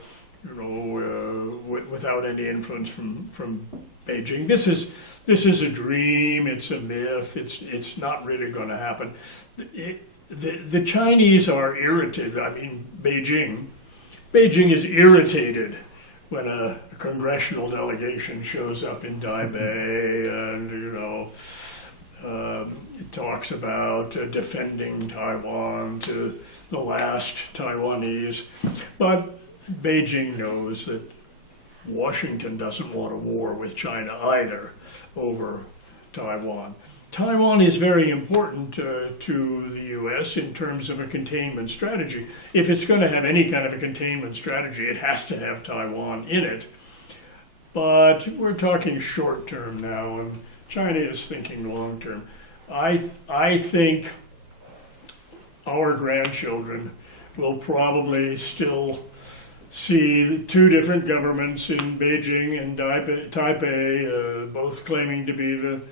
without any influence from Beijing. This is a dream. It's a myth. It's not really going to happen. The Chinese are irritated. I mean, Beijing is irritated when a congressional delegation shows up in Taipei and it talks about defending Taiwan to the last Taiwanese. But Beijing knows that Washington doesn't want a war with China either over Taiwan. Taiwan is very important to the U.S. in terms of a containment strategy. If it's going to have any kind of a containment strategy, it has to have Taiwan in it. But we're talking short term now, and China is thinking long term. I think our grandchildren will probably still see two different governments in Beijing and Taipei, both claiming to be the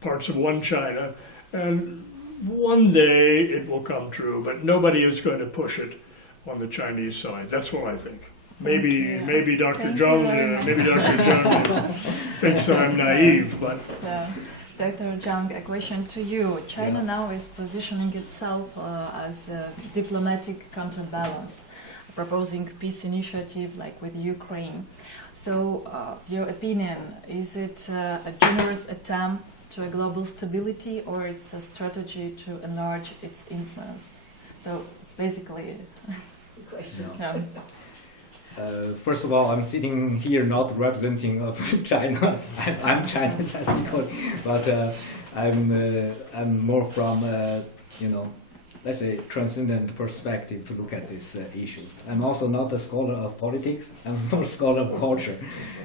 parts of one China, and one day it will come true, but nobody is going to push it on the Chinese side. That's what I think. Maybe Dr. Zhang thinks I'm naive, but Dr. Zhang, a question to you. China now is positioning itself as a diplomatic counterbalance, proposing peace initiative like with Ukraine. So, your opinion, is it a generous attempt to a global stability, or it's a strategy to enlarge its influence? So, it's basically a question. Yeah. First of all, I'm sitting here not representing of China. I'm Chinese ethnically, but I'm more from let's say transcendent perspective to look at these issues. I'm also not a scholar of politics. I'm more a scholar of culture.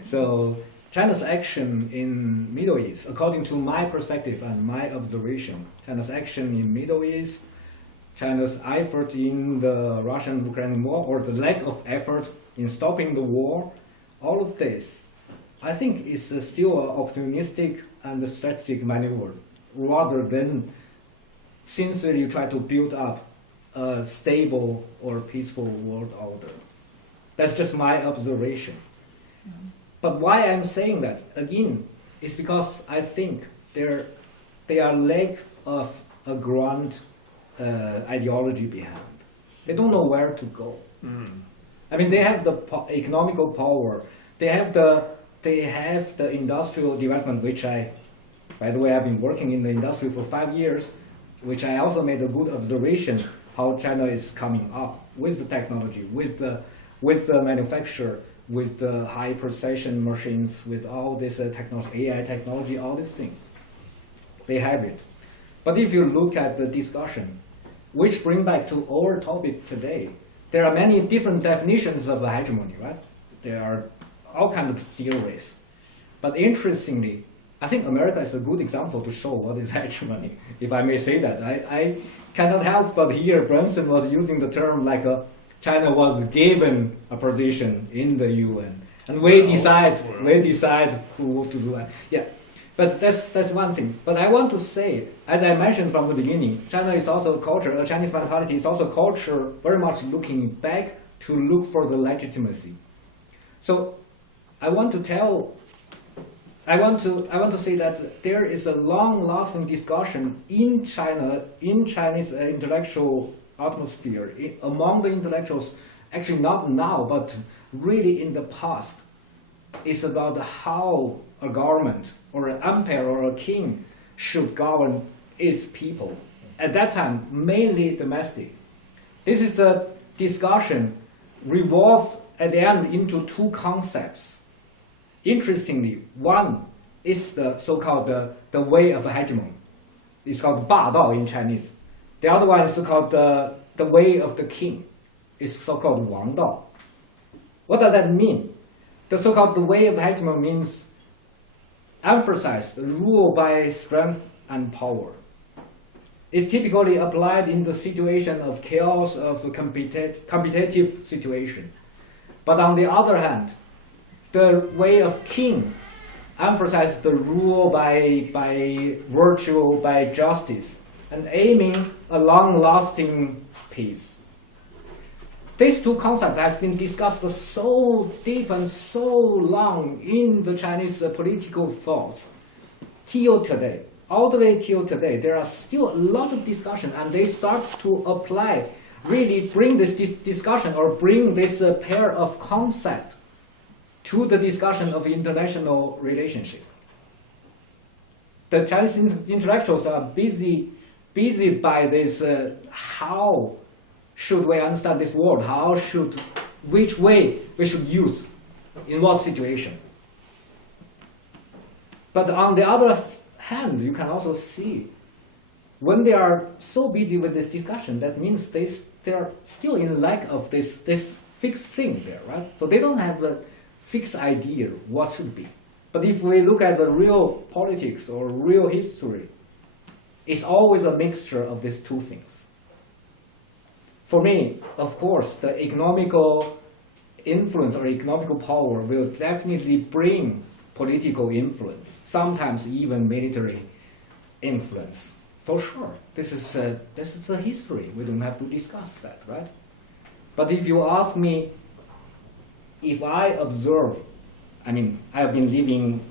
So China's action in Middle East, according to my perspective and my observation, China's action in Middle East, China's effort in the Russian-Ukrainian war, or the lack of effort in stopping the war, all of this, I think is still an opportunistic and strategic maneuver, rather than sincerely try to build up a stable or peaceful world order. That's just my observation. Mm-hmm. But why I'm saying that, again, is because I think they are lack of a grand ideology behind. They don't know where to go. Mm. I mean, they have the economical power. They have the industrial development, which by the way, I've been working in the industry for 5 years, which I also made a good observation how China is coming up with the technology, with the manufacture, with the high precision machines, with all this technology, AI technology, all these things. They have it. But if you look at the discussion, which bring back to our topic today, there are many different definitions of hegemony, right? There are all kinds of theories. But interestingly, I think America is a good example to show what is hegemony, if I may say that. I cannot help but hear Brunson was using the term like China was given a position in the UN, and we decide who to do it. Yeah, but that's one thing. But I want to say, as I mentioned from the beginning, China is also a culture. The Chinese mentality is also a culture very much looking back to look for the legitimacy. So I want to say that there is a long-lasting discussion in China, in Chinese intellectual atmosphere, among the intellectuals, actually not now, but really in the past, is about how a government or an empire or a king should govern its people. At that time, mainly domestic. This is the discussion revolved at the end into two concepts. Interestingly, one is the so-called the way of a hegemon. It's called 霸道 in Chinese. The other one is so-called the way of the king. It's so-called 王道. What does that mean? The so-called the way of hegemon means emphasize the rule by strength and power. It typically applied in the situation of chaos of a competitive situation. But on the other hand, the way of king emphasizes the rule by virtue, by justice, and aiming a long-lasting peace. these two concepts has been discussed so deep and so long in the Chinese political thoughts till today. All the way till today, there are still a lot of discussion, and they start to apply, really bring this discussion or bring this pair of concepts to the discussion of international relationship. The Chinese intellectuals are busy by this, how should we understand this world? Which way we should use, in what situation? But on the other hand, you can also see, when they are so busy with this discussion, that means they are still in lack of this fixed thing there, right? So they don't have a fixed idea what should be. But if we look at the real politics or real history, it's always a mixture of these two things. For me, of course, the economical influence or economical power will definitely bring political influence, sometimes even military influence, for sure. This is the history. We don't have to discuss that, right? But if you ask me, if I observe, I mean, I have been living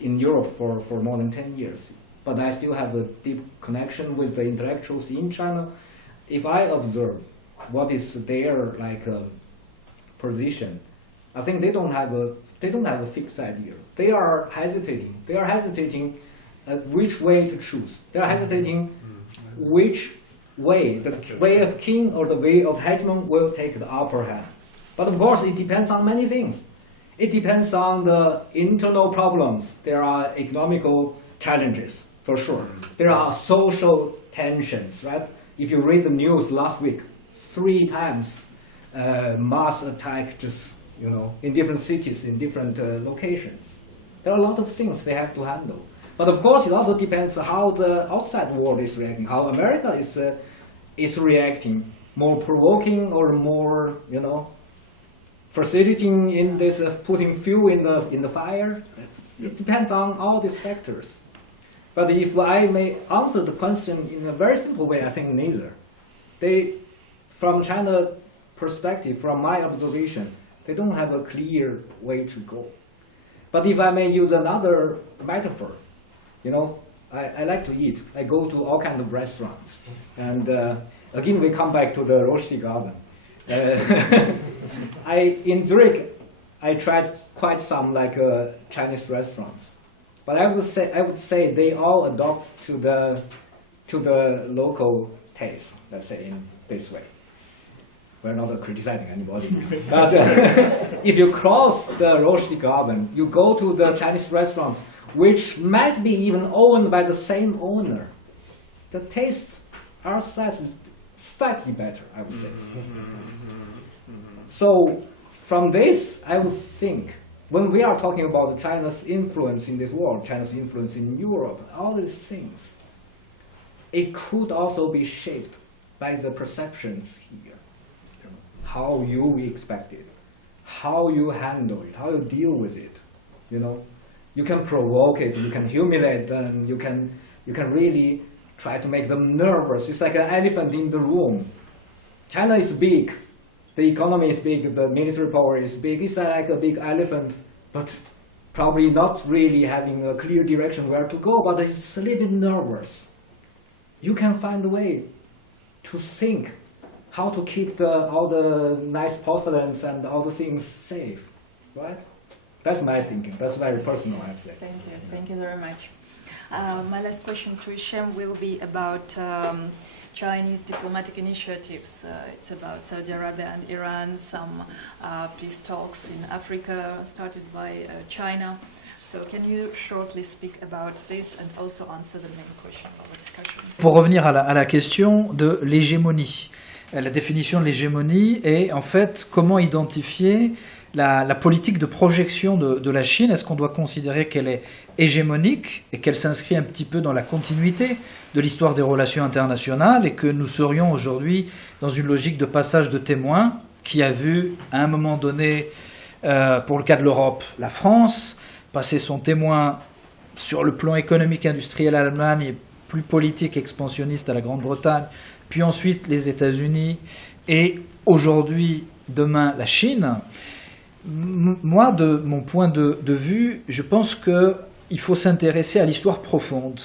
in Europe for more than 10 years, but I still have a deep connection with the intellectuals in China. If I observe what is their position, I think they don't have a fixed idea. They are hesitating. They are hesitating which way to choose. They are hesitating which way, the way of king or the way of hegemon will take the upper hand. But of course, it depends on many things. It depends on the internal problems. There are economical challenges, for sure. There are social tensions, right? If you read the news last week, 3 times mass attack just, in different cities, in different locations. There are a lot of things they have to handle. But of course, it also depends how the outside world is reacting, how America is reacting, more provoking or more, facilitating in this, putting fuel in the fire. It depends on all these factors. But if I may answer the question in a very simple way, I think neither. From China perspective, from my observation, they don't have a clear way to go. But if I may use another metaphor, I like to eat. I go to all kinds of restaurants. And again, we come back to the Roshi Garden. In Zurich, I tried quite some Chinese restaurants. But I would say they all adopt to the local taste, let's say in this way. We're not criticizing anybody. But if you cross the Roshi Garden, you go to the Chinese restaurants, which might be even owned by the same owner. The tastes are slightly better, I would say. So from this, I would think, when we are talking about China's influence in this world, China's influence in Europe, all these things, it could also be shaped by the perceptions here. How you expect it, how you handle it, how you deal with it. You can provoke it, you can humiliate them, you can really try to make them nervous. It's like an elephant in the room. China is big, the economy is big, the military power is big. It's like a big elephant, but probably not really having a clear direction where to go, but it's a little bit nervous. You can find a way to think how to keep all the nice porcelains and all the things safe, right? That's my thinking. That's very personal, I say. Thank you very much. My last question to Hichem will be about Chinese diplomatic initiatives. It's about Saudi Arabia and Iran, some peace talks in Africa started by China. So can you shortly speak about this and also answer the main question of the discussion? Pour revenir à la question de l'hégémonie. La définition de l'hégémonie est en fait comment identifier la politique de projection de la Chine. Est-ce qu'on doit considérer qu'elle est hégémonique et qu'elle s'inscrit un petit peu dans la continuité de l'histoire des relations internationales et que nous serions aujourd'hui dans une logique de passage de témoin qui a vu à un moment donné, pour le cas de l'Europe, la France passer son témoin sur le plan économique industriel à l'Allemagne et plus politique expansionniste à la Grande-Bretagne, puis ensuite les États-Unis et aujourd'hui, demain, la Chine, moi, de mon point de vue, je pense qu'il faut s'intéresser à l'histoire profonde.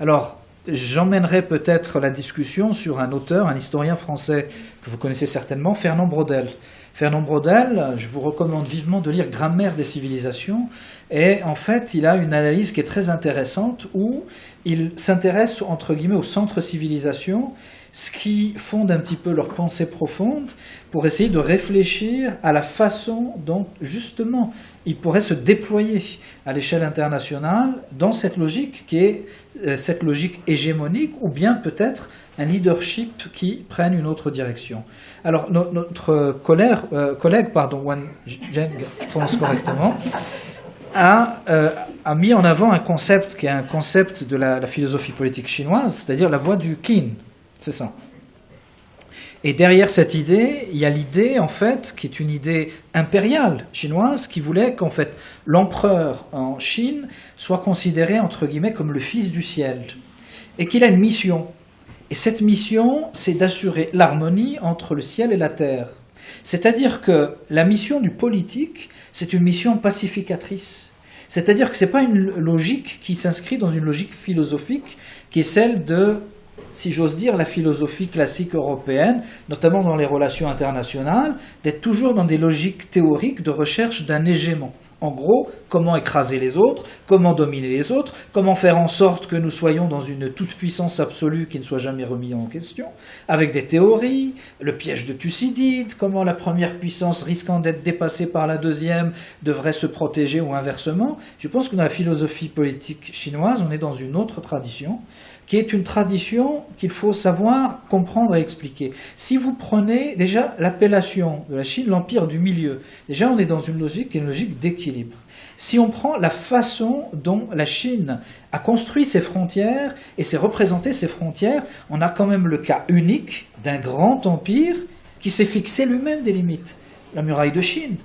Alors, j'emmènerai peut-être la discussion sur un auteur, un historien français que vous connaissez certainement, Fernand Braudel. Fernand Braudel, je vous recommande vivement de lire Grammaire des civilisations, et en fait, il a une analyse qui est très intéressante où il s'intéresse, entre guillemets, au centre civilisation, ce qui fonde un petit peu leur pensée profonde, pour essayer de réfléchir à la façon dont, justement, ils pourraient se déployer à l'échelle internationale dans cette logique qui est cette logique hégémonique, ou bien peut-être un leadership qui prenne une autre direction. Alors, notre collègue, Wan Zheng, je prononce correctement, a mis en avant un concept qui est un concept de la philosophie politique chinoise, c'est-à-dire la voie du qin. C'est ça. Et derrière cette idée, il y a l'idée, en fait, qui est une idée impériale chinoise, qui voulait qu'en fait, l'empereur en Chine soit considéré, entre guillemets, comme le fils du ciel, et qu'il a une mission. Et cette mission, c'est d'assurer l'harmonie entre le ciel et la terre. C'est-à-dire que la mission du politique, c'est une mission pacificatrice. C'est-à-dire que ce n'est pas une logique qui s'inscrit dans une logique philosophique qui est celle de, si j'ose dire, la philosophie classique européenne, notamment dans les relations internationales, d'être toujours dans des logiques théoriques de recherche d'un hégémon. En gros, comment écraser les autres, comment dominer les autres, comment faire en sorte que nous soyons dans une toute-puissance absolue qui ne soit jamais remise en question, avec des théories, le piège de Thucydide, comment la première puissance risquant d'être dépassée par la deuxième devrait se protéger ou inversement. Je pense que dans la philosophie politique chinoise, on est dans une autre tradition, qui est une tradition qu'il faut savoir comprendre et expliquer. Si vous prenez déjà l'appellation de la Chine, l'empire du milieu, déjà on est dans une logique qui est une logique d'équilibre. Si on prend la façon dont la Chine a construit ses frontières et s'est représenté ses frontières, on a quand même le cas unique d'un grand empire qui s'est fixé lui-même des limites. La muraille de Chine.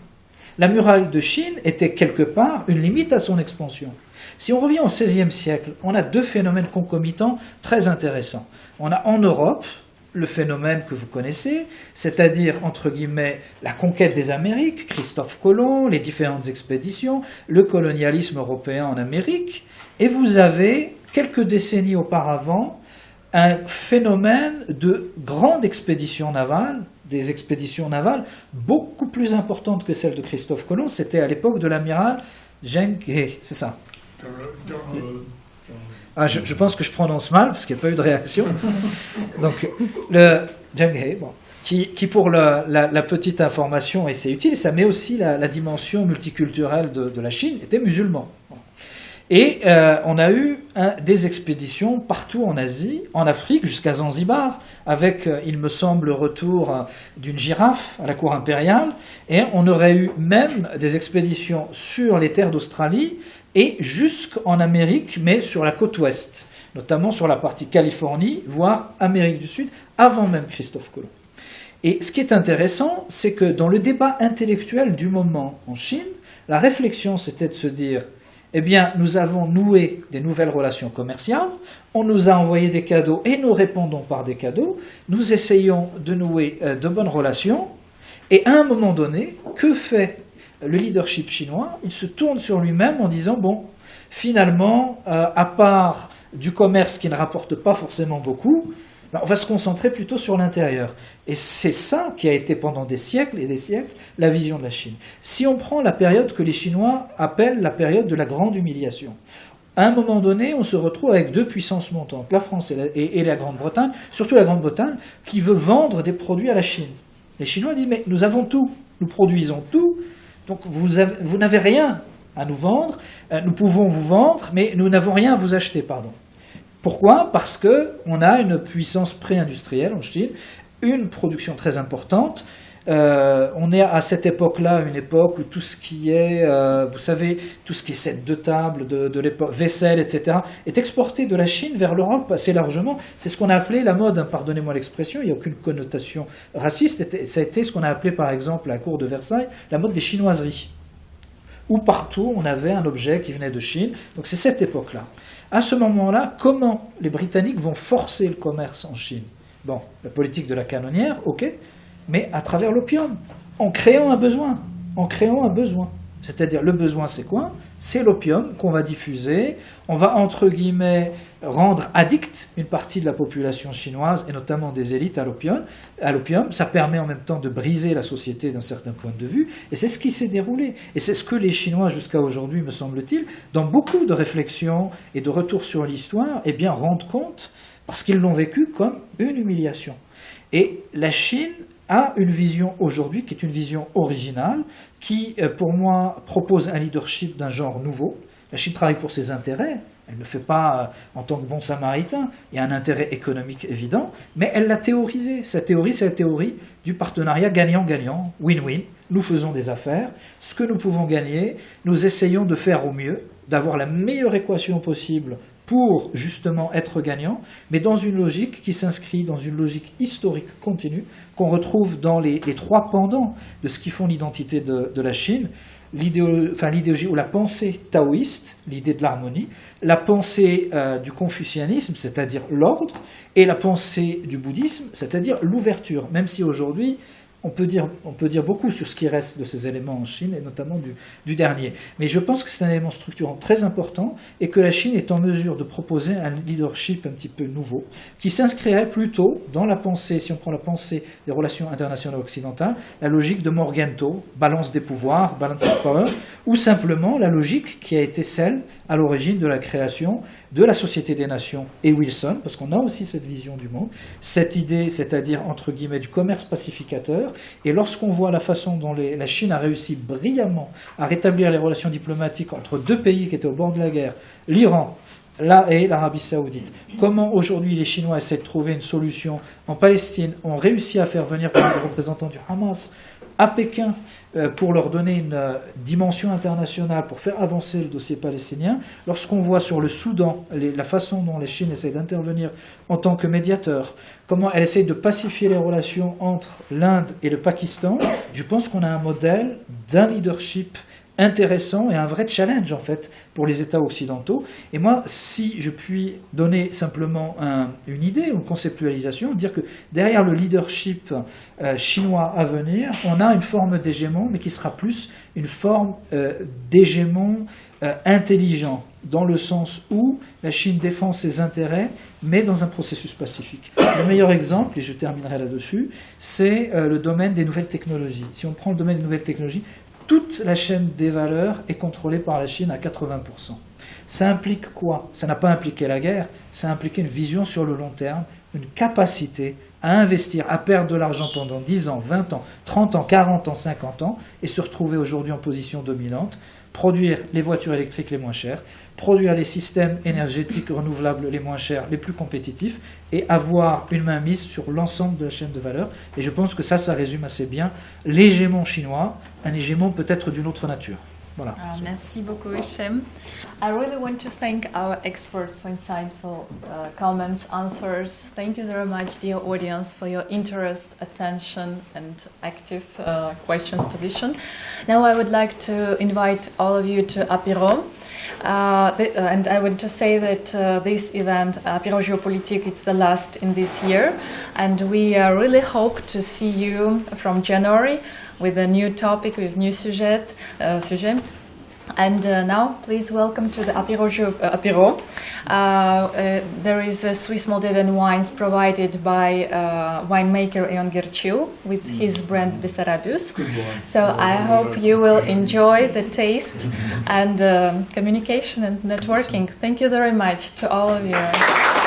La muraille de Chine était quelque part une limite à son expansion. Si on revient au XVIe siècle, on a deux phénomènes concomitants très intéressants. On a en Europe le phénomène que vous connaissez, c'est-à-dire, entre guillemets, la conquête des Amériques, Christophe Colomb, les différentes expéditions, le colonialisme européen en Amérique, et vous avez, quelques décennies auparavant, un phénomène de grande expédition navale, des expéditions navales beaucoup plus importantes que celles de Christophe Colomb. C'était à l'époque de l'amiral Zheng He, c'est ça. Je pense que je prononce mal parce qu'il n'y a pas eu de réaction. Donc, le Zheng He, bon, qui pour la petite information, et c'est utile, ça met aussi la dimension multiculturelle de la Chine, était musulman. Et on a eu des expéditions partout en Asie, en Afrique, jusqu'à Zanzibar, avec, il me semble, le retour d'une girafe à la cour impériale. Et on aurait eu même des expéditions sur les terres d'Australie et jusqu'en Amérique, mais sur la côte ouest, notamment sur la partie Californie, voire Amérique du Sud, avant même Christophe Colomb. Et ce qui est intéressant, c'est que dans le débat intellectuel du moment en Chine, la réflexion, c'était de se dire, eh bien, nous avons noué des nouvelles relations commerciales, on nous a envoyé des cadeaux et nous répondons par des cadeaux, nous essayons de nouer de bonnes relations, et à un moment donné, que fait le leadership chinois? Il se tourne sur lui-même en disant, bon, finalement, à part du commerce qui ne rapporte pas forcément beaucoup, on va se concentrer plutôt sur l'intérieur. Et c'est ça qui a été pendant des siècles et des siècles la vision de la Chine. Si on prend la période que les Chinois appellent la période de la grande humiliation, à un moment donné, on se retrouve avec deux puissances montantes, la France et la Grande-Bretagne, surtout la Grande-Bretagne, qui veut vendre des produits à la Chine. Les Chinois disent, mais nous avons tout, nous produisons tout, donc vous n'avez rien à nous vendre, nous pouvons vous vendre, mais nous n'avons rien à vous acheter, pardon. Pourquoi? Parce qu'on a une puissance pré-industrielle en Chine, une production très importante. On est à cette époque-là, une époque où tout ce qui est, vous savez, tout ce qui est set de table, de l'époque, vaisselle, etc., est exporté de la Chine vers l'Europe assez largement. C'est ce qu'on a appelé la mode, hein, pardonnez-moi l'expression, il n'y a aucune connotation raciste. Ça a été ce qu'on a appelé, par exemple, à la cour de Versailles, la mode des chinoiseries, où partout on avait un objet qui venait de Chine. Donc c'est cette époque-là. À ce moment-là, comment les Britanniques vont forcer le commerce en Chine? Bon, la politique de la canonnière, ok, mais à travers l'opium, en créant un besoin. C'est-à-dire, le besoin, c'est quoi? C'est l'opium qu'on va diffuser. On va, entre guillemets, rendre addict une partie de la population chinoise, et notamment des élites à l'opium. Ça permet en même temps de briser la société d'un certain point de vue. Et c'est ce qui s'est déroulé. Et c'est ce que les Chinois, jusqu'à aujourd'hui, me semble-t-il, dans beaucoup de réflexions et de retours sur l'histoire, eh bien, rendent compte, parce qu'ils l'ont vécu comme une humiliation. Et la Chine a une vision aujourd'hui qui est une vision originale, qui, pour moi, propose un leadership d'un genre nouveau. La Chine travaille pour ses intérêts, elle ne le fait pas en tant que bon samaritain, il y a un intérêt économique évident, mais elle l'a théorisé. Cette théorie, c'est la théorie du partenariat gagnant-gagnant, win-win. Nous faisons des affaires, ce que nous pouvons gagner, nous essayons de faire au mieux, d'avoir la meilleure équation possible pour justement être gagnant, mais dans une logique qui s'inscrit dans une logique historique continue, qu'on retrouve dans les trois pendants de ce qui font l'identité de la Chine, l'idéologie ou la pensée taoïste, l'idée de l'harmonie, la pensée du confucianisme, c'est-à-dire l'ordre, et la pensée du bouddhisme, c'est-à-dire l'ouverture, même si aujourd'hui, on peut dire beaucoup sur ce qui reste de ces éléments en Chine, et notamment du dernier. Mais je pense que c'est un élément structurant très important et que la Chine est en mesure de proposer un leadership un petit peu nouveau, qui s'inscrirait plutôt dans la pensée, si on prend la pensée des relations internationales occidentales, la logique de Morgenthau, balance des pouvoirs, balance of powers, ou simplement la logique qui a été celle à l'origine de la création de la Société des Nations et Wilson, parce qu'on a aussi cette vision du monde, cette idée, c'est-à-dire entre guillemets du commerce pacificateur, et lorsqu'on voit la façon dont la Chine a réussi brillamment à rétablir les relations diplomatiques entre deux pays qui étaient au bord de la guerre, l'Iran et l'Arabie Saoudite, comment aujourd'hui les Chinois essaient de trouver une solution en Palestine, ont réussi à faire venir les représentants du Hamas à Pékin pour leur donner une dimension internationale, pour faire avancer le dossier palestinien. Lorsqu'on voit sur le Soudan la façon dont la Chine essaie d'intervenir en tant que médiateur, comment elle essaie de pacifier les relations entre l'Inde et le Pakistan, je pense qu'on a un modèle d'un leadership intéressant et un vrai challenge en fait pour les États occidentaux. Et moi, si je puis donner simplement une idée, une conceptualisation, dire que derrière le leadership chinois à venir, on a une forme d'hégémon, mais qui sera plus une forme d'hégémon intelligent, dans le sens où la Chine défend ses intérêts, mais dans un processus pacifique. Le meilleur exemple, et je terminerai là-dessus, c'est le domaine des nouvelles technologies. Si on prend le domaine des nouvelles technologies, toute la chaîne des valeurs est contrôlée par la Chine à 80%. Ça implique quoi? Ça n'a pas impliqué la guerre, ça a impliqué une vision sur le long terme, une capacité à investir, à perdre de l'argent pendant 10 ans, 20 ans, 30 ans, 40 ans, 50 ans, et se retrouver aujourd'hui en position dominante, produire les voitures électriques les moins chères, produire les systèmes énergétiques renouvelables les moins chers, les plus compétitifs, et avoir une mainmise sur l'ensemble de la chaîne de valeur. Et je pense que ça résume assez bien l'hégémon chinois, un hégémon peut-être d'une autre nature. Voilà. Merci beaucoup, Hichem. I really want to thank our experts for insightful comments, answers. Thank you very much, dear audience, for your interest, attention, and active questions position. Now I would like to invite all of you to Apéro. And I want to say that this event, Apéro Géopolitique, it's the last in this year. And we really hope to see you from January with a new topic, with new sujet. And now, please welcome to the Apéro. There is Swiss Moldavian wines provided by winemaker Ion Gerciu with his brand Bessarabus. So I hope you will enjoy the taste and communication and networking. Thank you very much to all of you.